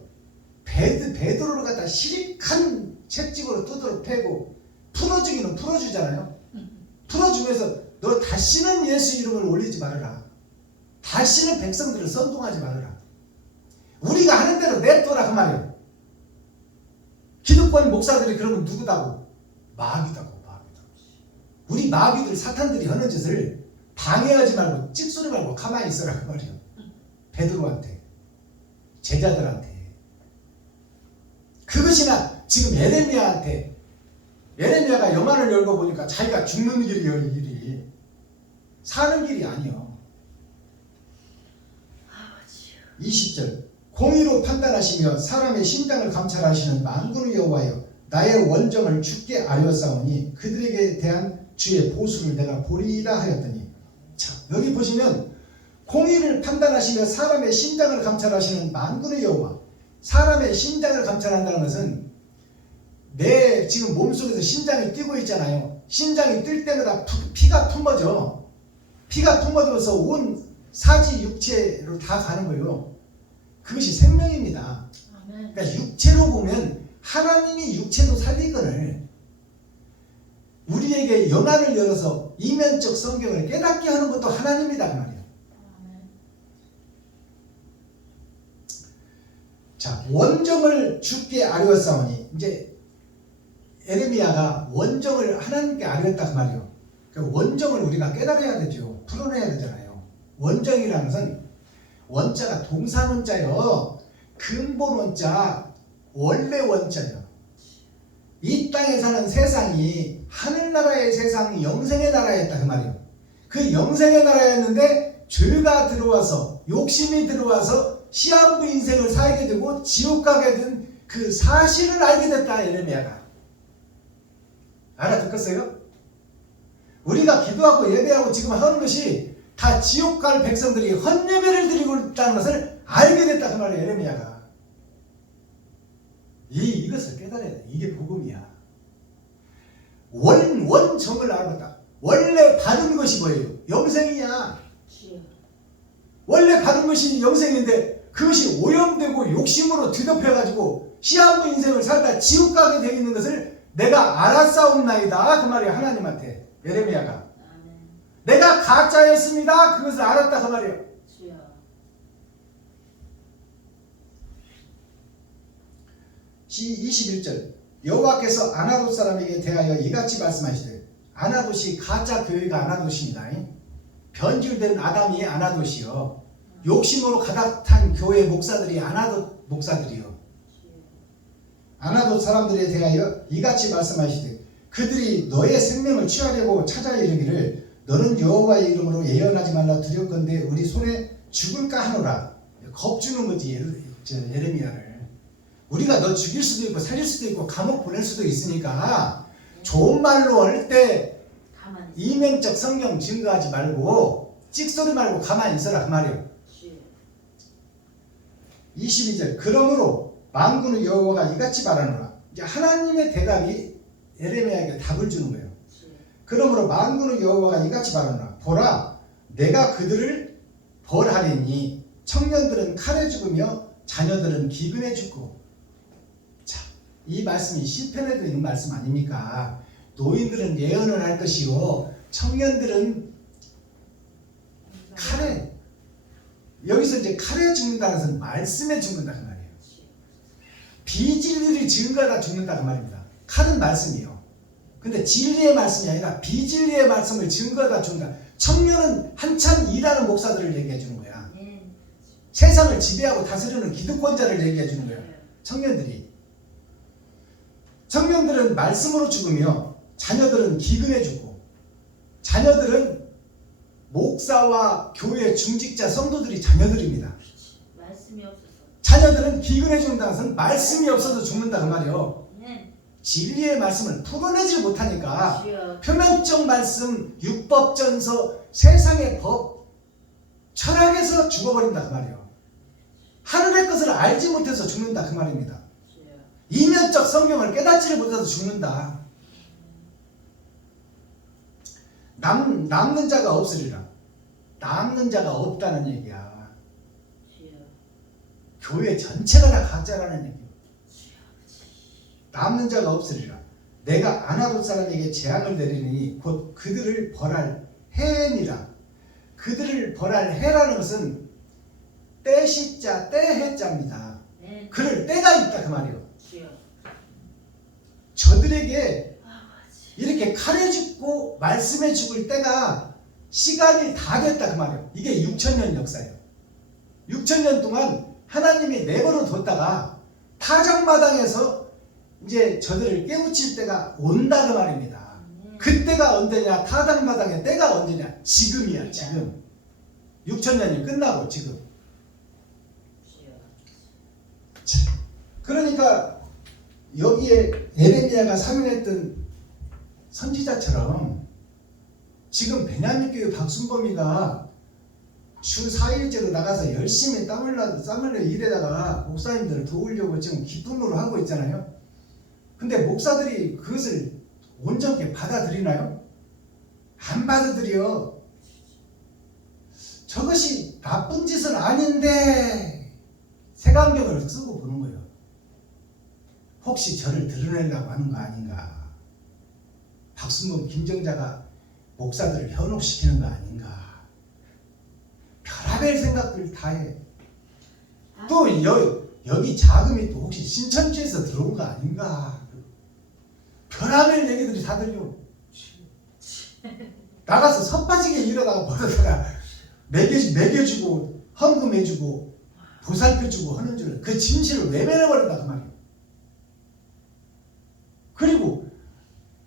베드로를 갖다 시립한 채찍으로 두드러 패고 풀어주기는 풀어주잖아요. 풀어주면서 너 다시는 예수 이름을 올리지 말아라. 다시는 백성들을 선동하지 말아라. 우리가 하는 대로 냅둬라 그 말이에요. 기득권 목사들이 그러면 누구다고? 마귀다고. 우리 마귀들 사탄들이 하는 짓을 방해하지 말고 찍소리 말고 가만히 있어라 그 말이에요. 베드로한테, 제자들한테. 그것이나 지금 에레미야한테, 에레미야가 영안을 열고 보니까 자기가 죽는 길이요. 이 길이 사는 길이 아니요. 20절 공의로 판단하시며 사람의 심장을 감찰하시는 만군의 여호와여 나의 원정을 주께 아뢰었사오니 그들에게 대한 주의 보수를 내가 보리이다 하였더니. 자, 여기 보시면 공의를 판단하시며 사람의 심장을 감찰하시는 만군의 여호와. 사람의 심장을 감찰한다는 것은 내 지금 몸속에서 심장이 뛰고 있잖아요. 심장이 뛸 때마다 피가 품어져. 피가 품어져서 온 사지 육체로 다 가는 거예요. 그것이 생명입니다. 그러니까 육체로 보면 하나님이 육체도 살리거늘 우리에게 영안을 열어서 이면적 성경을 깨닫게 하는 것도 하나님이다 그 말이에요. 자, 원정을 주께 아뢰었사오니 이제 에레미야가 원정을 하나님께 아뢰었다 그 말이에요. 그러니까 원정을 우리가 깨달아야 되죠. 풀어내야 되잖아요. 원정이라는 것은 원자가 동사원자요. 근본 원자, 원래 원자요. 이 땅에 사는 세상이 하늘나라의 세상이 영생의 나라였다 그 말이에요. 그 영생의 나라였는데 죄가 들어와서 욕심이 들어와서 시한부 인생을 살게 되고 지옥 가게 된 그 사실을 알게 됐다 에레미야가. 알아듣겠어요? 우리가 기도하고 예배하고 지금 하는 것이 다 지옥 갈 백성들이 헌예배를 드리고 있다는 것을 알게 됐다 그 말이에요. 에레미야가. 이것을 깨달아야 돼. 이게 복음이야. 원정을 알았다. 원래 받은 것이 뭐예요? 영생이야. 원래 받은 것이 영생인데 그것이 오염되고 욕심으로 뒤덮여가지고 시한부 인생을 살다 지옥 가게 되어 있는 것을 내가 알았사옵나이다 그 말이에요. 하나님한테 예레미야가 아멘. 내가 가짜였습니다 그것을 알았다 그 말이에요. 주여. 21절 여호와께서 아나돗 사람에게 대하여 이같이 말씀하시되 아나돗이 가짜 교회가 아나돗입니다. 변질된 아담이 아나돗이요 욕심으로 가득 탄 교회 목사들이 아나돗 목사들이요 주여. 아나돗 사람들에 대하여 이같이 말씀하시되 그들이 너의 생명을 취하려고 찾아 이르기를 너는 여호와의 이름으로 예언하지 말라 두렵건대 우리 손에 죽을까 하노라. 겁주는 거지 예레미야를. 우리가 너 죽일 수도 있고 살릴 수도 있고 감옥 보낼 수도 있으니까 좋은 말로 할 때 가만히 있어. 이면적 성경 증거하지 말고 찍소리 말고 가만히 있어라 그 말이에요. 주여. 22절 그러므로 만군의 여호와가 이같이 말하노라. 이제 하나님의 대답이 예레미야에게 답을 주는 거예요. 주여. 그러므로 만군의 여호와가 이같이 말하노라. 보라 내가 그들을 벌하리니 청년들은 칼에 죽으며 자녀들은 기근에 죽고. 자, 이 말씀이 시편에도 있는 말씀 아닙니까? 노인들은 예언을 할 것이요 청년들은 칼에, 여기서 이제 칼에 죽는다는 것은 말씀에 죽는다 그 말이에요. 비진리를 증거하다 죽는다 그 말입니다. 칼은 말씀이요. 근데 진리의 말씀이 아니라 비진리의 말씀을 증거하다 죽는다. 청년은 한참 일하는 목사들을 얘기해 주는 거야. 아멘. 세상을 지배하고 다스리는 기득권자를 얘기해 주는 거야. 청년들이. 청년들은 말씀으로 죽으며 자녀들은 기근에 죽고, 자녀들은 목사와 교회 중직자 성도들이 자녀들입니다. 말씀이 없어서. 자녀들은 기근에 죽는다는 것은 말씀이 없어서 죽는다 그 말이에요. 아멘. 진리의 말씀을 풀어내지 못하니까 주여. 표면적 말씀, 율법전서, 세상의 법, 철학에서 죽어버린다 그 말이에요. 하늘의 것을 알지 못해서 죽는다 그 말입니다. 주여. 이면적 성경을 깨닫지를 못해서 죽는다. 남는 자가 없으리라. 남는 자가 없다는 얘기야. 주여. 교회 전체가 다 가짜라는 얘기야. 주여. 남는 자가 없으리라. 내가 아나돗 사람에게 재앙을 내리니 곧 그들을 벌할 해니라. 그들을 벌할 해라는 것은 때시자 때해자입니다. 아멘. 그럴 때가 있다 그 말이에요. 주여. 저들에게 아버지. 이렇게 칼에 죽고 말씀에 죽을 때가 시간이 다 됐다 그 말이에요. 이게 6,000년 역사예요. 6,000년 동안 하나님이 내버려 뒀다가 타작마당에서 이제 저들을 깨우칠 때가 온다 그 말입니다. 아멘. 그때가 언제냐? 타작마당의 때가 언제냐? 지금이야 지금. 6,000년이 끝나고 지금. 주여. 그러니까 여기에 예레미야가 사명했던 선지자처럼 지금 베냐민 교회 박순범이가 주 4일째로 나가서 열심히 땀을 내서 일에다가 목사님들을 도우려고 지금 기쁨으로 하고 있잖아요. 근데 목사들이 그것을 온전히 받아들이나요? 안 받아들여. 저것이 나쁜 짓은 아닌데 색안경을 쓰고 보는 거예요. 혹시 저를 드러내려고 하는 거 아닌가? 박순범, 김정자가 목사들을 현혹시키는 거 아닌가? 별의별 생각들 다 해. 또 여기 자금이 또 혹시 신천지에서 들어온 거 아닌가? 별의별 얘기들이 다 들려. 나가서 섭빠지게 일하다가 벌어다가 먹여주고 헌금해주고 보살펴주고 하는 줄은 그 진실을 외면해버린다 그 말이에요. 그리고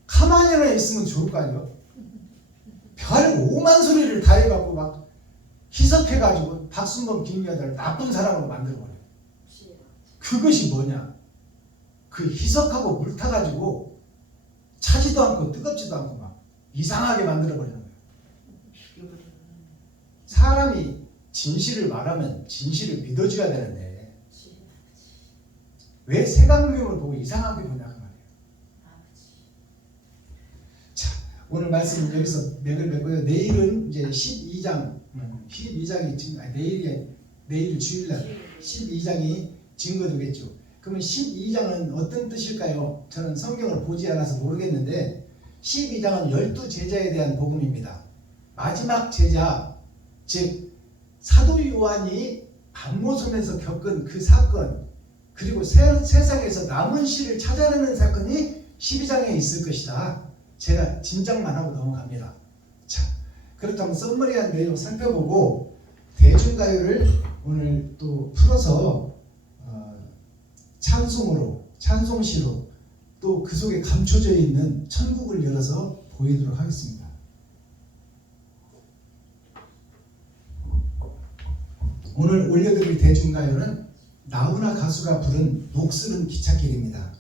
가만히나 있으면 좋을 거 아니에요. 별 오만 소리를 다 해갖고 막 희석해가지고 박순범 김기아들 나쁜 사람으로 만들어버려요. 주여. 그것이 뭐냐? 그 희석하고 물 타가지고 차지도 않고 뜨겁지도 않고 막 이상하게 만들어버리는 거예요. 죽여버리는. 사람이 진실을 말하면 진실을 믿어줘야 되는데 주여. 왜 색안경을 보고 이상하게 보냐 그 말이에요. 아버지. 자, 오늘 말씀 여기서 맥을 맺고요. 내일은 이제 12장이 지금 내일 주일날 12장이 증거되겠죠. 그러면 12장은 어떤 뜻일까요? 저는 성경을 보지 않아서 모르겠는데 12장은 12제자에 대한 복음입니다. 마지막 제자, 즉 사도 요한이 밤모섬에서 겪은 그 사건, 그리고 세상에서 남은 씨를 찾아내는 사건이 12장에 있을 것이다. 제가 짐작만 하고 넘어갑니다. 자, 그렇다면 썸머리한 내용 살펴보고 대중가요를 오늘 또 풀어서 찬송으로, 찬송시로 또 그 속에 감춰져 있는 천국을 열어서 보이도록 하겠습니다. 오늘 올려드릴 대중가요는 나훈아 가수가 부른 녹슬은 기찻길입니다.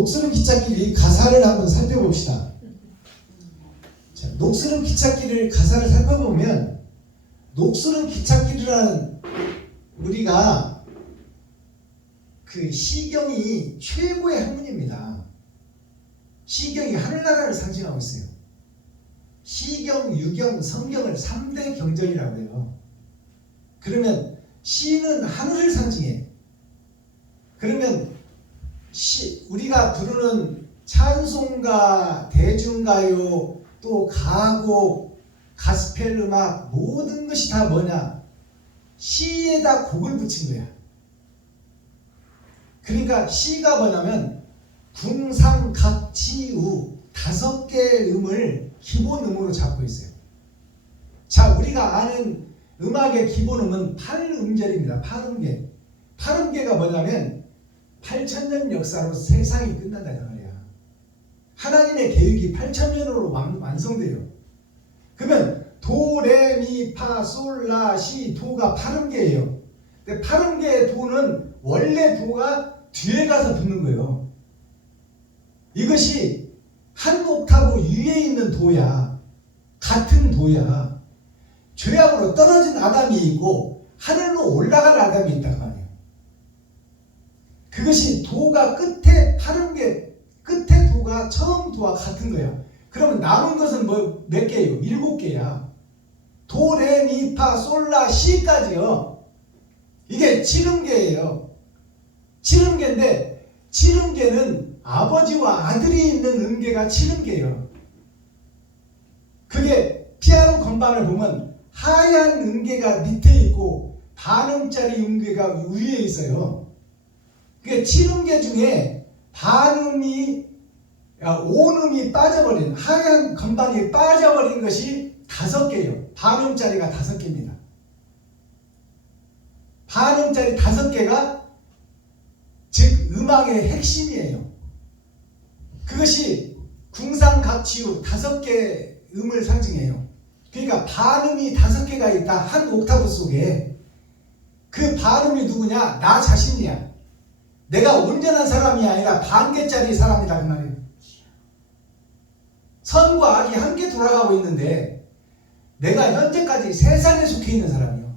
녹슬은 기찻길 가사를 한번 살펴봅시다. 자, 녹슬은 기찻길을 가사를 살펴보면 녹슬은 기찻길이라는 우리가 그 시경이 최고의 학문입니다. 시경이 하늘나라를 상징하고 있어요. 시경, 유경, 성경을 3대 경전이라고 해요. 그러면 시는 하늘을 상징해. 그러면 우리가 부르는 찬송가, 대중가요, 또 가곡, 가스펠 음악 모든 것이 다 뭐냐? 시에다 곡을 붙인 거야. 그러니까 시가 뭐냐면 궁상, 각, 치, 우 5개의 음을 기본 음으로 잡고 있어요. 자, 우리가 아는 음악의 기본 음은 8음절입니다. 8음계. 8음계가 뭐냐면 8,000년 역사로 세상이 끝난다는 말이야. 하나님의 계획이 8,000년으로 완성돼요. 그러면 도, 레, 미, 미, 파, 솔, 라, 시, 도가 8음계예요. 근데 8음계의 도는 원래 도가 뒤에 가서 붙는 거예요. 이것이 한 옥타브 위에 있는 도야. 같은 도야. 죄악으로 떨어진 아담이 있고 하늘로 올라간 아담이 있단 말이에요. 그것이 도가 끝에 8음계 끝에 도가 처음 도와 같은 거야. 그러면 남은 것은 뭐 몇 개예요? 7개야. 도, 레, 미, 파, 솔, 라, 시까지요. 이게 7음계예요. 7음계인데 7음계는 아버지와 아들이 있는 음계가 7음계예요. 그게 피아노 건반을 보면 하얀 음계가 밑에 있고 반음짜리 음계가 위에 있어요. 그게 7음계 중에 반음이 5음이 빠져버린 하얀 건반이 빠져버린 것이 5개예요. 반음짜리가 5개입니다. 반음짜리 5개가 즉 음악의 핵심이에요. 그것이 궁상각치유 5개 음을 상징해요. 그러니까 반음이 5개가 있다. 한 옥타브 속에. 그 반음이 누구냐? 나 자신이야. 내가 온전한 사람이 아니라 반개짜리 사람이다 그 말이에요. 선과 악이 함께 돌아가고 있는데 내가 현재까지 세상에 속해 있는 사람이에요.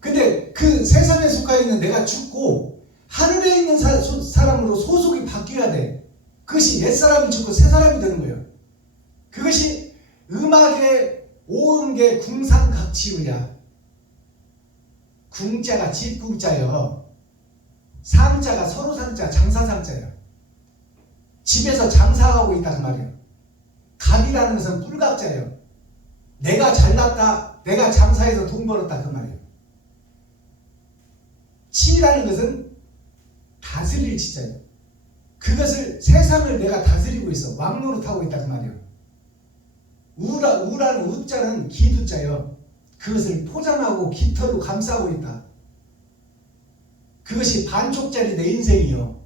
근데 그 세상에 속해 있는 내가 죽고 하늘에 있는 사람으로 소속이 바뀌어야 돼. 그것이 옛사람이 죽고 새사람이 되는 거예요. 그것이 음악의 오음계 궁상각치유야. 궁자가 집궁자요. 상자가 서로 상자, 장사상자야. 집에서 장사하고 있다 그 말이에요. 갑이라는 것은 뿔각자예요. 내가 잘났다, 내가 장사해서 돈 벌었다 그 말이에요. 치라는 것은 다스릴 치자예요. 그것을 세상을 내가 다스리고 있어. 왕노릇하고 있다 그 말이에요. 우라는 우자는 기두자예요. 그것을 포장하고 깃털로 감싸고 있다. 그것이 반쪽짜리 내 인생이요.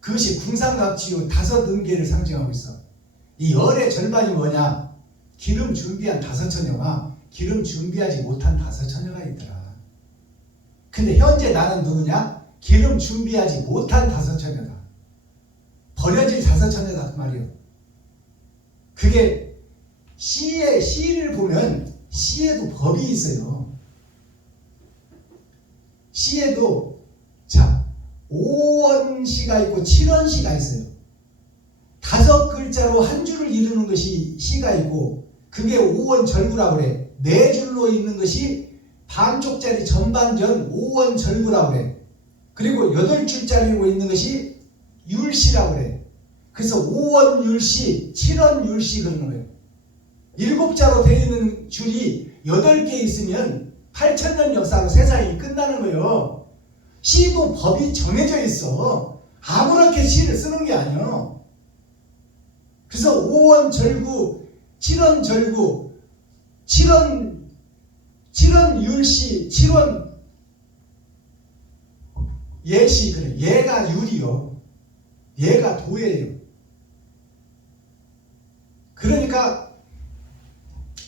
그것이 궁상각치유 5음계를 상징하고 있어. 이 열의 절반이 뭐냐? 기름 준비한 5처녀와 기름 준비하지 못한 5처녀가 있더라. 근데 현재 나는 누구냐? 기름 준비하지 못한 5처녀다. 버려질 5처녀다 그 말이에요. 그게 시를 보면 시에도 법이 있어요. 시에도 자 5원시가 있고 7원시가 있어요. 5글자로 한 줄을 이루는 것이 시가 있고 그게 5원 절구라고 그래. 4줄로 있는 것이 반쪽짜리 전반전 5원 절구라고 그래. 그리고 8줄짜리로 있는 것이 율시라고 그래. 그래서 5원 율시, 7원 율시 그러는 거예요. 7자로 되어 있는 줄이 8개 있으면 8,000년 역사로 세상이 끝나는 거예요. 시도 법이 정해져 있어. 아무렇게 시를 쓰는 게 아니에요. 그래서 5원 절구, 7원 절구, 7원 율시, 7원 예시 그래. 얘가 율이요. 얘가 도예요. 그러니까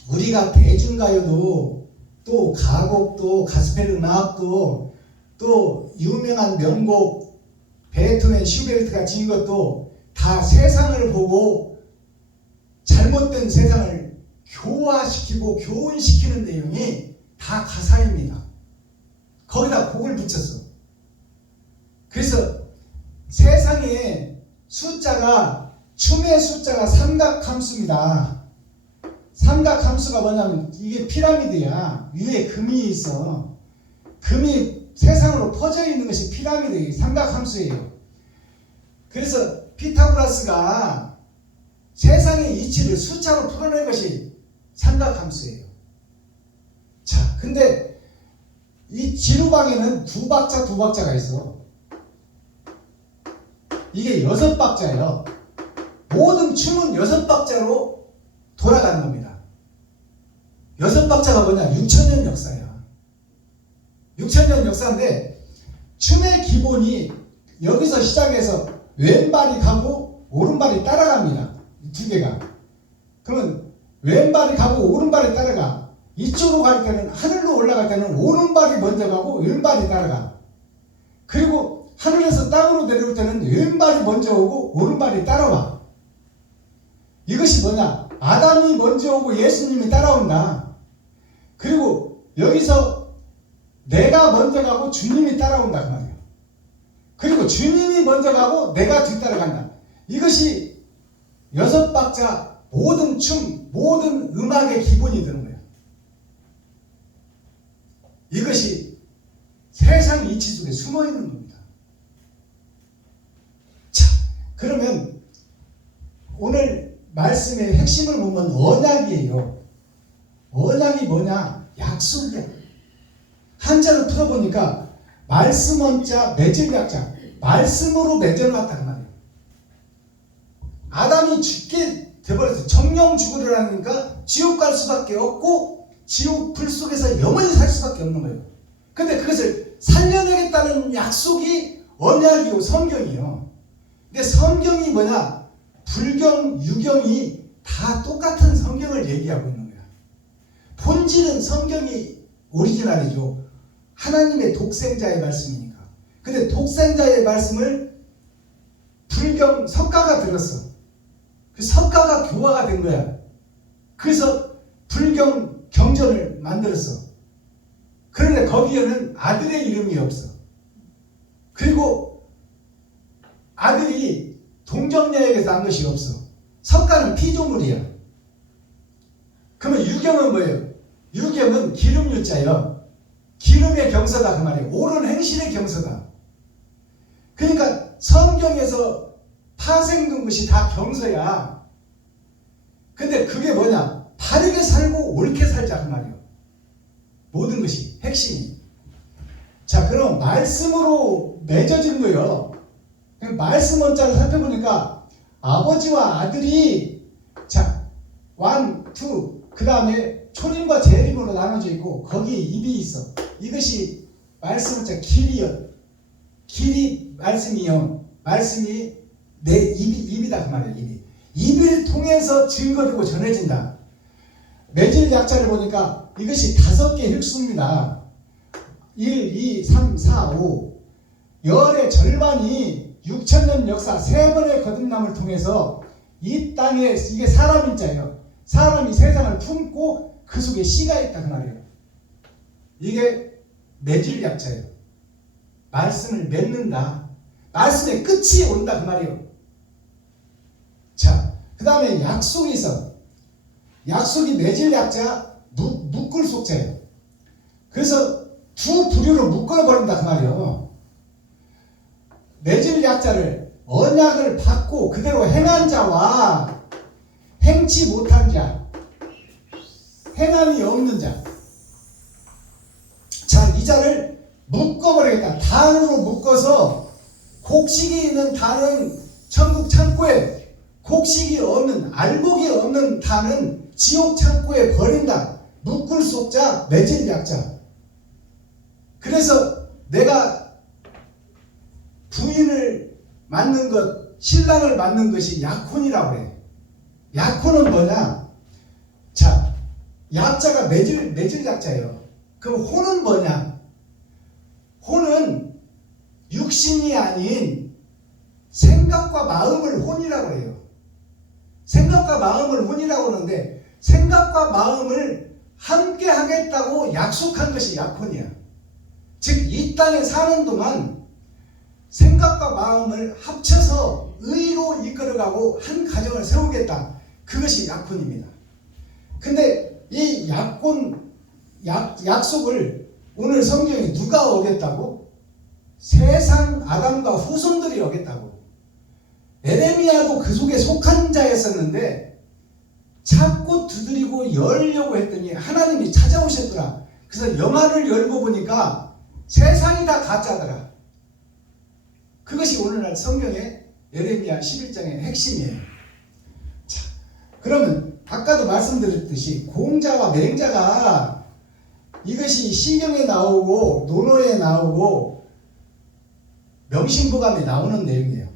우리가 대중가요도 또 가곡도 가스펠 음악도 또 유명한 명곡 베토벤, 슈베르트가 지은 것도 다 세상을 보고 잘못된 세상을 교화시키고 교훈시키는 내용이 다 가사입니다. 거기다 곡을 붙였어. 그래서 세상에 숫자가 춤의 숫자가 삼각함수입니다. 삼각함수가 뭐냐면 이게 피라미드야. 위에 금이 있어. 금이 세상으로 퍼져 있는 것이 피라미드 삼각함수예요. 그래서 피타고라스가 세상의 이치를 숫자로 풀어낸 것이 삼각함수예요. 자, 근데 이 지루방에는 2박자가 있어. 이게 6박자예요. 모든 춤은 6박자로 돌아가는 겁니다. 6박자가 뭐냐? 6,000년 역사야. 6,000년 역사인데 춤의 기본이 여기서 시작해서 왼발이 가고 오른발이 따라갑니다. 이 2개가. 그러면 왼발이 가고 오른발이 따라가. 이쪽으로 갈 때는 하늘로 올라갈 때는 오른발이 먼저 가고 왼발이 따라가. 그리고 하늘에서 땅으로 내려올 때는 왼발이 먼저 오고 오른발이 따라와. 이것이 뭐냐? 아담이 먼저 오고 예수님이 따라온다. 그리고 여기서 내가 먼저 가고 주님이 따라온다 그 말이에요. 그리고 주님이 먼저 가고 내가 뒤따라간다. 이것이 6박자 모든 춤, 모든 음악의 기본이 되는 거예요. 이것이 세상 이치 속에 숨어 있는 겁니다. 자, 그러면 오늘 말씀의 핵심을 보면 언약이에요. 언약이 뭐냐? 약속이야. 한자를 풀어보니까 말씀 원자, 맺을 약자. 말씀으로 맺어놨다 그 말이에요. 아담이 죽게 돼버렸어요. 정령 죽으려니까 지옥 갈 수밖에 없고 지옥 불 속에서 영원히 살 수밖에 없는 거예요. 근데 그것을 살려내겠다는 약속이 언약이요 성경이요. 근데 성경이 뭐냐? 불경, 유경이 다 똑같은 성경을 얘기하고 있는 거야. 본질은 성경이 오리지널이죠. 하나님의 독생자의 말씀이니까. 근데 독생자의 말씀을 불경 석가가 들었어. 그 석가가 교화가 된 거야. 그래서 불경 경전을 만들었어. 그런데 거기에는 아들의 이름이 없어. 그리고 아들이 동정녀에게서 난 것이 없어. 석가는 피조물이야. 그러면 유경은 뭐예요? 유경은 기름 유자예요. 기름의 경서다 그 말이에요. 옳은 행실의 경서다. 그러니까 성경에서 파생된 것이 다 경서야. 근데 그게 뭐냐? 바르게 살고 옳게 살자 그 말이에요. 모든 것이 핵심이. 자, 그럼 말씀으로 맺어진 거예요. 말씀 원자를 살펴보니까 아버지와 아들이 자, 1, 2, 그 다음에 초림과 재림으로 나눠져 있고 거기에 입이 있어. 이것이 말씀 원자 길이요. 길이 말씀이요. 말씀이 내 입이다 그 말이에요. 입을 통해서 증거되고 전해진다. 맺을 약자를 보니까 이것이 5개 획수입니다. 1, 2, 3, 4, 5. 열의 절반이 6,000년 역사 3번의 거듭남을 통해서 이 땅에 이게 사람 인자예요. 사람이 세상을 품고 그 속에 씨가 있다 그 말이에요. 이게 맺을 약자예요. 말씀을 맺는다. 말씀의 끝이 온다 그 말이에요. 자, 그 다음에 약속이 있어. 약속이 맺을 약자, 묶을 속자예요. 그래서 두 부류로 묶어버린다 그 말이에요. 맺을 약자를 언약을 받고 그대로 행한 자와 행치 못한 자, 행함이 없는 자. 자, 이 자를 묶어버리겠다. 단으로 묶어서 곡식이 있는 단은 천국 창고에, 곡식이 없는, 알곡이 없는 단은 지옥 창고에 버린다. 묶을 속자, 맺을 약자. 그래서 내가 부인을 맞는 것, 신랑을 맞는 것이 약혼이라고 해. 약혼은 뭐냐? 자, 약자가 맺을 약자예요. 그럼 혼은 뭐냐? 혼은 육신이 아닌 생각과 마음을 혼이라고 해요. 생각과 마음을 혼이라고 하는데 생각과 마음을 함께 하겠다고 약속한 것이 약혼이야. 즉 이 땅에 사는 동안 생각과 마음을 합쳐서 의로 이끌어가고 한 가정을 세우겠다. 그것이 약혼입니다. 근데 이 약속을 오늘 성경에 누가 어겼다고? 세상 아담과 후손들이 어겼다고. 에레미야도 그 속에 속한 자였었는데 찾고 두드리고 열려고 했더니 하나님이 찾아오셨더라. 그래서 영화를 열고 보니까 세상이 다 가짜더라. 그것이 오늘날 성경의 에레미야 11장의 핵심이에요. 자, 그러면 아까도 말씀드렸듯이 공자와 맹자가 이것이 시경에 나오고 논어에 나오고 명심보감에 나오는 내용이에요.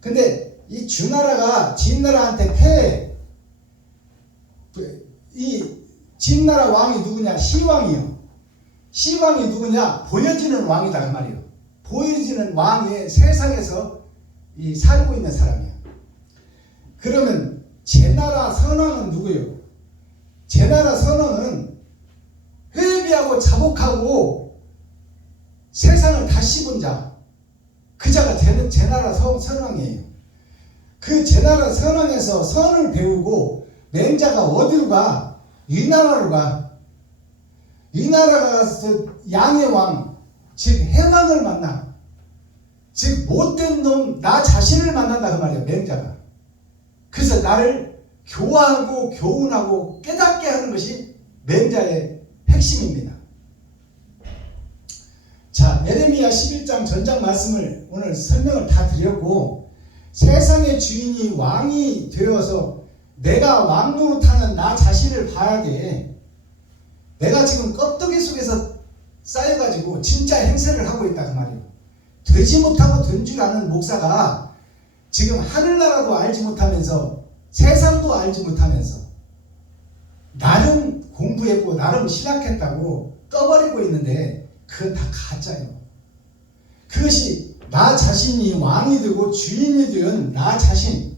근데 이 주나라가 진나라한테 패해. 이 진나라 왕이 누구냐? 시왕이요. 시왕이 누구냐? 보여지는 왕이다 그 말이에요. 보여지는 왕이 세상에서 살고 있는 사람이야. 그러면 제나라 선왕은 누구예요? 제나라 선왕은 회비하고 자복하고 세상을 다시 본 자, 그 자가 제나라 선왕이에요. 그 제나라 선왕에서 선을 배우고 맹자가 어디로 가? 위나라로 가. 위나라가 가서 양의 왕, 즉 해왕을 만나. 즉 못된 놈 나 자신을 만난다 그 말이야, 맹자가. 그래서 나를 교화하고 교훈하고 깨닫게 하는 것이 맹자의 핵심입니다. 자, 예레미야 11장 전장 말씀을 오늘 설명을 다 드렸고, 세상의 주인이 왕이 되어서 내가 왕 노릇하는 나 자신을 봐야 돼. 내가 지금 껍데기 속에서 쌓여가지고 진짜 행세를 하고 있다 그 말이에요. 되지 못하고 된 줄 아는 목사가 지금 하늘나라도 알지 못하면서 세상도 알지 못하면서 나름 공부했고 나름 신학했다고 떠버리고 있는데 그건 다 가짜예요. 그것이 나 자신이 왕이 되고 주인이 된 나 자신,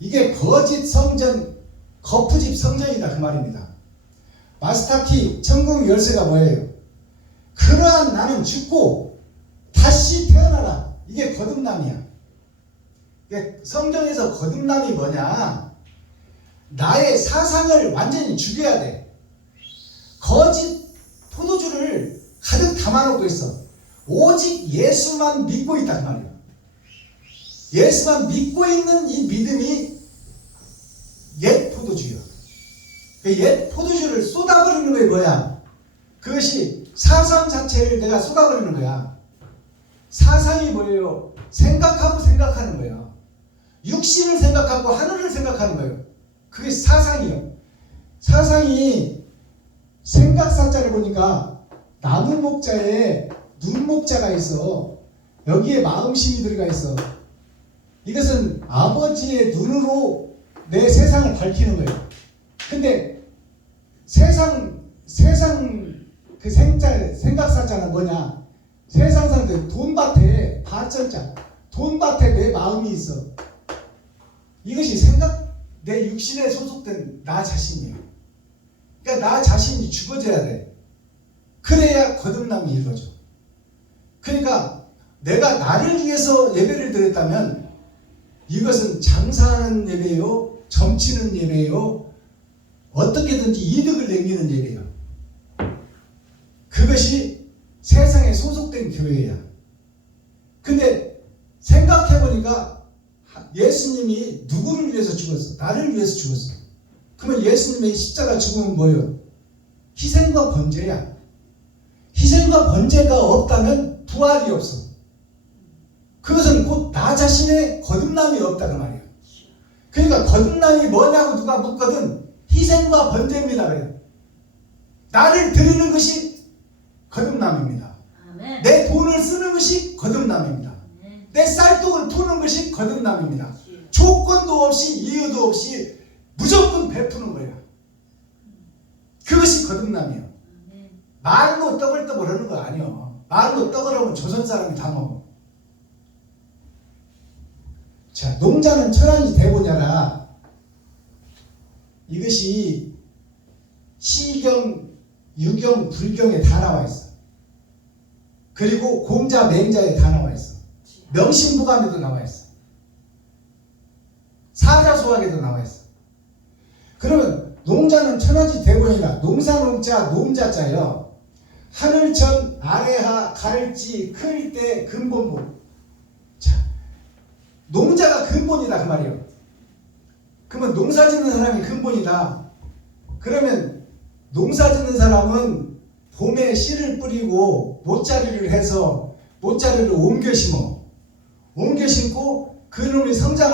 이게 거짓 성전, 거푸집 성전이다 그 말입니다. 마스터키 천국 열쇠가 뭐예요? 그러한 나는 죽고 다시 태어나라. 이게 거듭남이야. 성경에서 거듭남이 뭐냐? 나의 사상을 완전히 죽여야 돼. 거짓 포도주를 가득 담아놓고 있어. 오직 예수만 믿고 있단 말이야. 예수만 믿고 있는 이 믿음이 옛 포도주야. 옛 포도주를 쏟아버리는 게 뭐야? 그것이 사상 자체를 내가 쏟아버리는 거야. 사상이 뭐예요? 생각하고 생각하는 거예요. 육신을 생각하고 하늘을 생각하는 거예요. 그게 사상이에요. 사상이 생각사자를 보니까 나무 목자에 눈 목자가 있어. 여기에 마음심이 들어가 있어. 이것은 아버지의 눈으로 내 세상을 밝히는 거예요. 근데 세상 그 생각사자는 뭐냐? 세상 사람들 돈밭에 바천자, 돈밭에 내 마음이 있어. 이것이 내 육신에 소속된 나 자신이에요. 그러니까 나 자신이 죽어져야 돼. 그래야 거듭남이 이루어져. 그러니까 내가 나를 위해서 예배를 드렸다면 이것은 장사하는 예배요, 점치는 예배요, 어떻게든지 이득을 남기는 예배예요. 그것이 세상에 소속된 교회야. 근데 생각해보니까 예수님이 누구를 위해서 죽었어? 나를 위해서 죽었어. 그러면 예수님의 십자가 죽음은 뭐예요? 희생과 번제야. 희생과 번제가 없다면 부활이 없어. 그것은 곧 나 자신의 거듭남이 없다는 말이에요. 그러니까 거듭남이 뭐냐고 누가 묻거든 희생과 번제입니다 그래요. 나를 드리는 것이 거듭남입니다. 아멘. 내 돈을 쓰는 것이 거듭남입니다. 아멘. 내 쌀독을 푸는 것이 거듭남입니다. 조건도 없이 이유도 없이 무조건 베푸는 거예요. 그것이 거듭남이에요. 아멘. 말로 떠벌떠벌 하는 거 아니에요. 말로 떠벌하면 조선 사람이 다 먹어. 자, 농자는 천한이 대보냐라. 이것이 시경, 유경, 불경에 다 나와 있어. 그리고 공자, 맹자에 다 나와 있어. 명심보감에도 나와 있어. 사자소학에도 나와 있어. 그러면 농자는 천하지 대본이라. 농사농자, 농자자요. 하늘천, 아래하, 갈지, 클 때, 근본부. 자, 농자가 근본이다 그 말이에요. 그러면 농사 짓는 사람이 근본이다. 그러면 농사 짓는 사람은 봄에 씨를 뿌리고 모짜리를 해서 모짜리를 옮겨 심어. 옮겨 심고 그놈이 성장